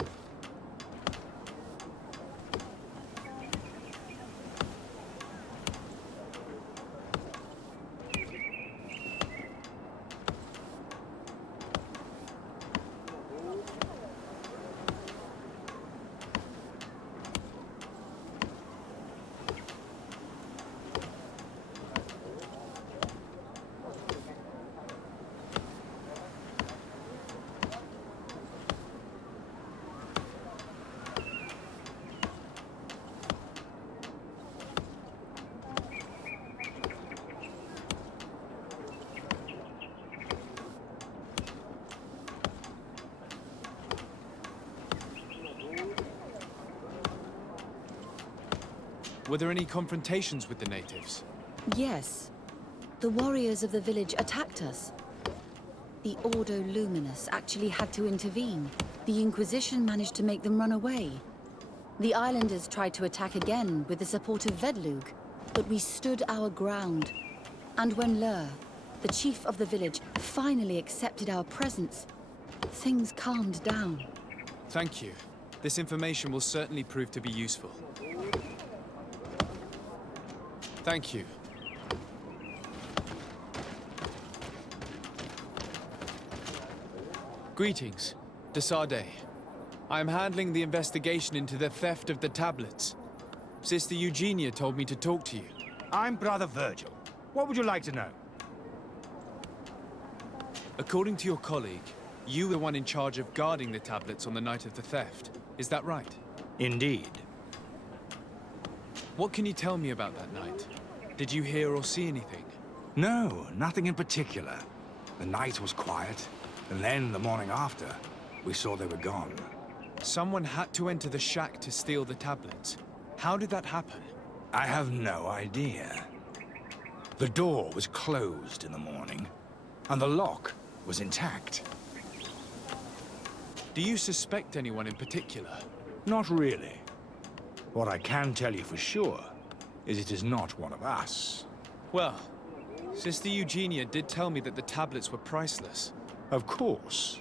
Were there any confrontations with the natives? Yes. The warriors of the village attacked us. The Ordo Luminous actually had to intervene. The Inquisition managed to make them run away. The islanders tried to attack again with the support of Vedlug, but we stood our ground. And when Lur, the chief of the village, finally accepted our presence, things calmed down. Thank you. This information will certainly prove to be useful. Thank you. Greetings, de Sardet. I am handling the investigation into the theft of the tablets. Sister Eugenia told me to talk to you. I'm Brother Virgil. What would you like to know? According to your colleague, you were the one in charge of guarding the tablets on the night of the theft. Is that right? Indeed. What can you tell me about that night? Did you hear or see anything? No, nothing in particular. The night was quiet, and then the morning after, we saw they were gone. Someone had to enter the shack to steal the tablets. How did that happen? I have no idea. The door was closed in the morning, and the lock was intact. Do you suspect anyone in particular? Not really. What I can tell you for sure is it is not one of us. Well, Sister Eugenia did tell me that the tablets were priceless. Of course.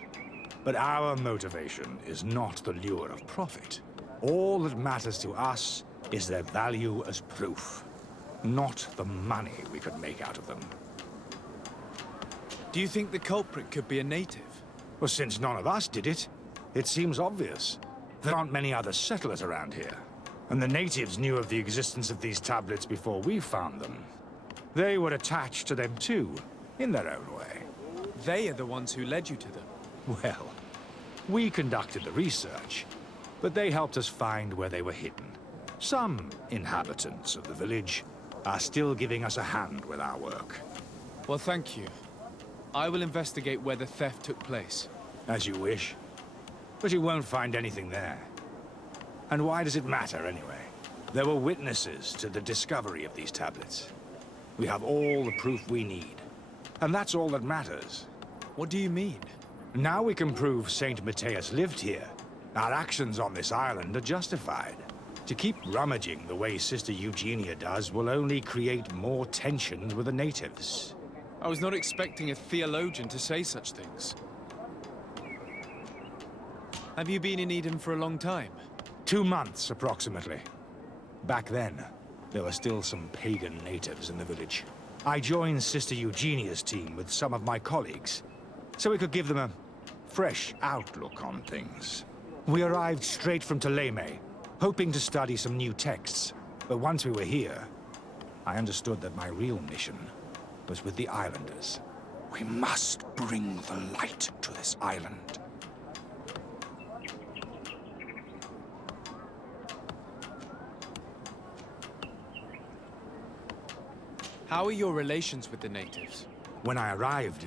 But our motivation is not the lure of profit. All that matters to us is their value as proof, not the money we could make out of them. Do you think the culprit could be a native? Well, since none of us did it, it seems obvious. There aren't many other settlers around here, and the natives knew of the existence of these tablets before we found them. They were attached to them too, in their own way. They are the ones who led you to them. Well, we conducted the research, but they helped us find where they were hidden. Some inhabitants of the village are still giving us a hand with our work. Well, thank you. I will investigate where the theft took place. As you wish. But you won't find anything there. And why does it matter, anyway? There were witnesses to the discovery of these tablets. We have all the proof we need. And that's all that matters. What do you mean? Now we can prove Saint Matthias lived here. Our actions on this island are justified. To keep rummaging the way Sister Eugenia does will only create more tension with the natives. I was not expecting a theologian to say such things. Have you been in Eden for a long time? 2 months, approximately. Back then, there were still some pagan natives in the village. I joined Sister Eugenia's team with some of my colleagues, so we could give them a fresh outlook on things. We arrived straight from Ptolemy, hoping to study some new texts. But once we were here, I understood that my real mission was with the islanders. We must bring the light to this island. How are your relations with the natives? When I arrived,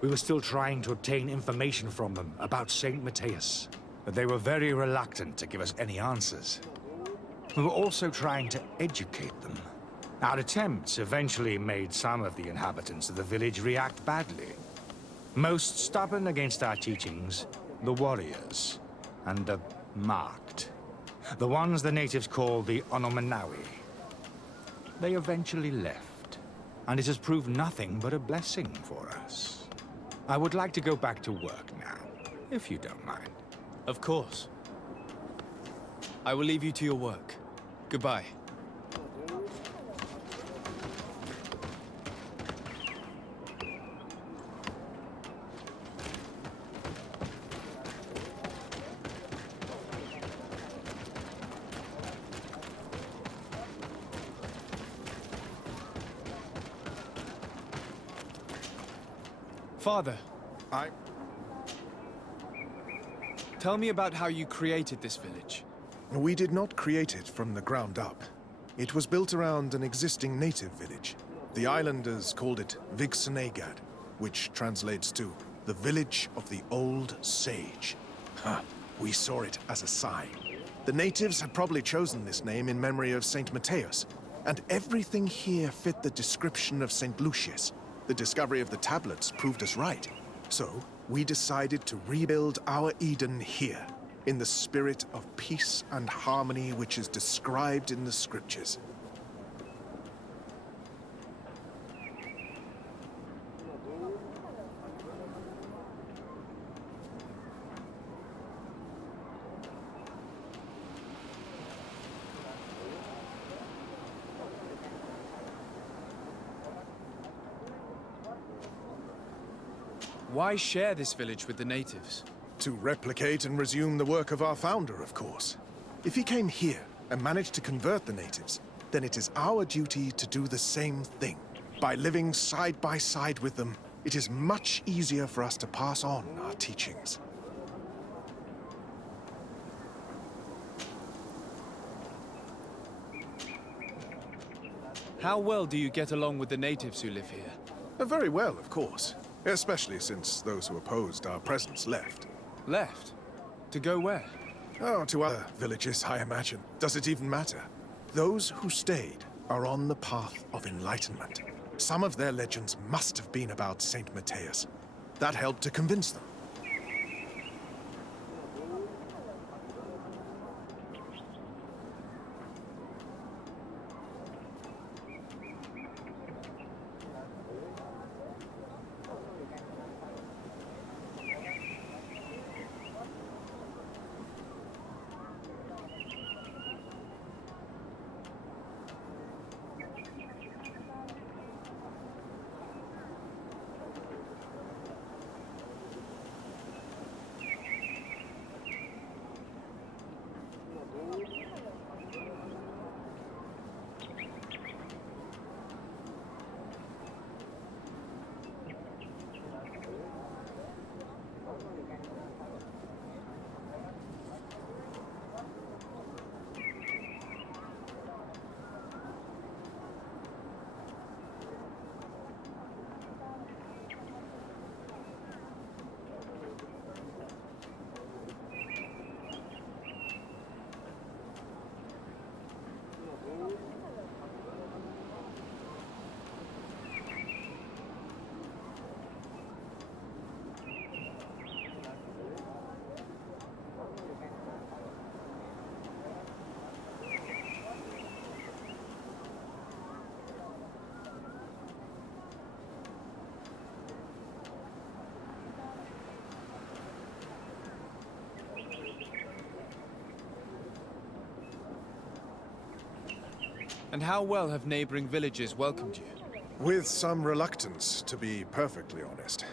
we were still trying to obtain information from them about Saint Matthias, but they were very reluctant to give us any answers. We were also trying to educate them. Our attempts eventually made some of the inhabitants of the village react badly. Most stubborn against our teachings, the warriors, and the marked. The ones the natives call the Onomanawi. They eventually left, and it has proved nothing but a blessing for us. I would like to go back to work now, if you don't mind. Of course. I will leave you to your work. Goodbye. Father. Tell me about how you created this village. We did not create it from the ground up. It was built around an existing native village. The islanders called it Vixenagad, which translates to the Village of the Old Sage. We saw it as a sign. The natives had probably chosen this name in memory of Saint Matthias, and everything here fit the description of Saint Lucius. The discovery of the tablets proved us right. So, we decided to rebuild our Eden here, in the spirit of peace and harmony which is described in the scriptures. Why share this village with the natives? To replicate and resume the work of our founder, of course. If he came here and managed to convert the natives, then it is our duty to do the same thing. By living side by side with them, it is much easier for us to pass on our teachings. How well do you get along with the natives who live here? Very well, of course. Especially since those who opposed our presence left. Left? To go where? Oh, to other villages, I imagine. Does it even matter? Those who stayed are on the path of enlightenment. Some of their legends must have been about Saint Matthias. That helped to convince them. And how well have neighboring villages welcomed you? With some reluctance, to be perfectly honest.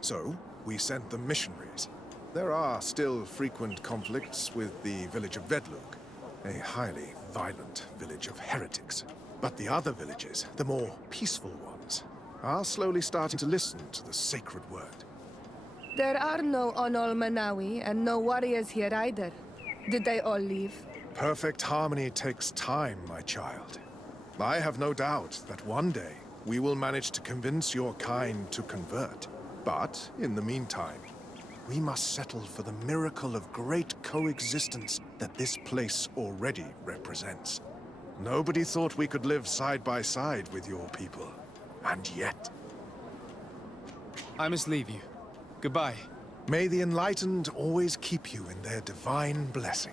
So, we sent them missionaries. There are still frequent conflicts with the village of Vedlug, a highly violent village of heretics. But the other villages, the more peaceful ones, are slowly starting to listen to the sacred word. There are no Onol Manawi and no warriors here either. Did they all leave? Perfect harmony takes time, my child. I have no doubt that one day we will manage to convince your kind to convert. But, in the meantime, we must settle for the miracle of great coexistence that this place already represents. Nobody thought we could live side by side with your people. And yet... I must leave you. Goodbye. May the Enlightened always keep you in their divine blessing.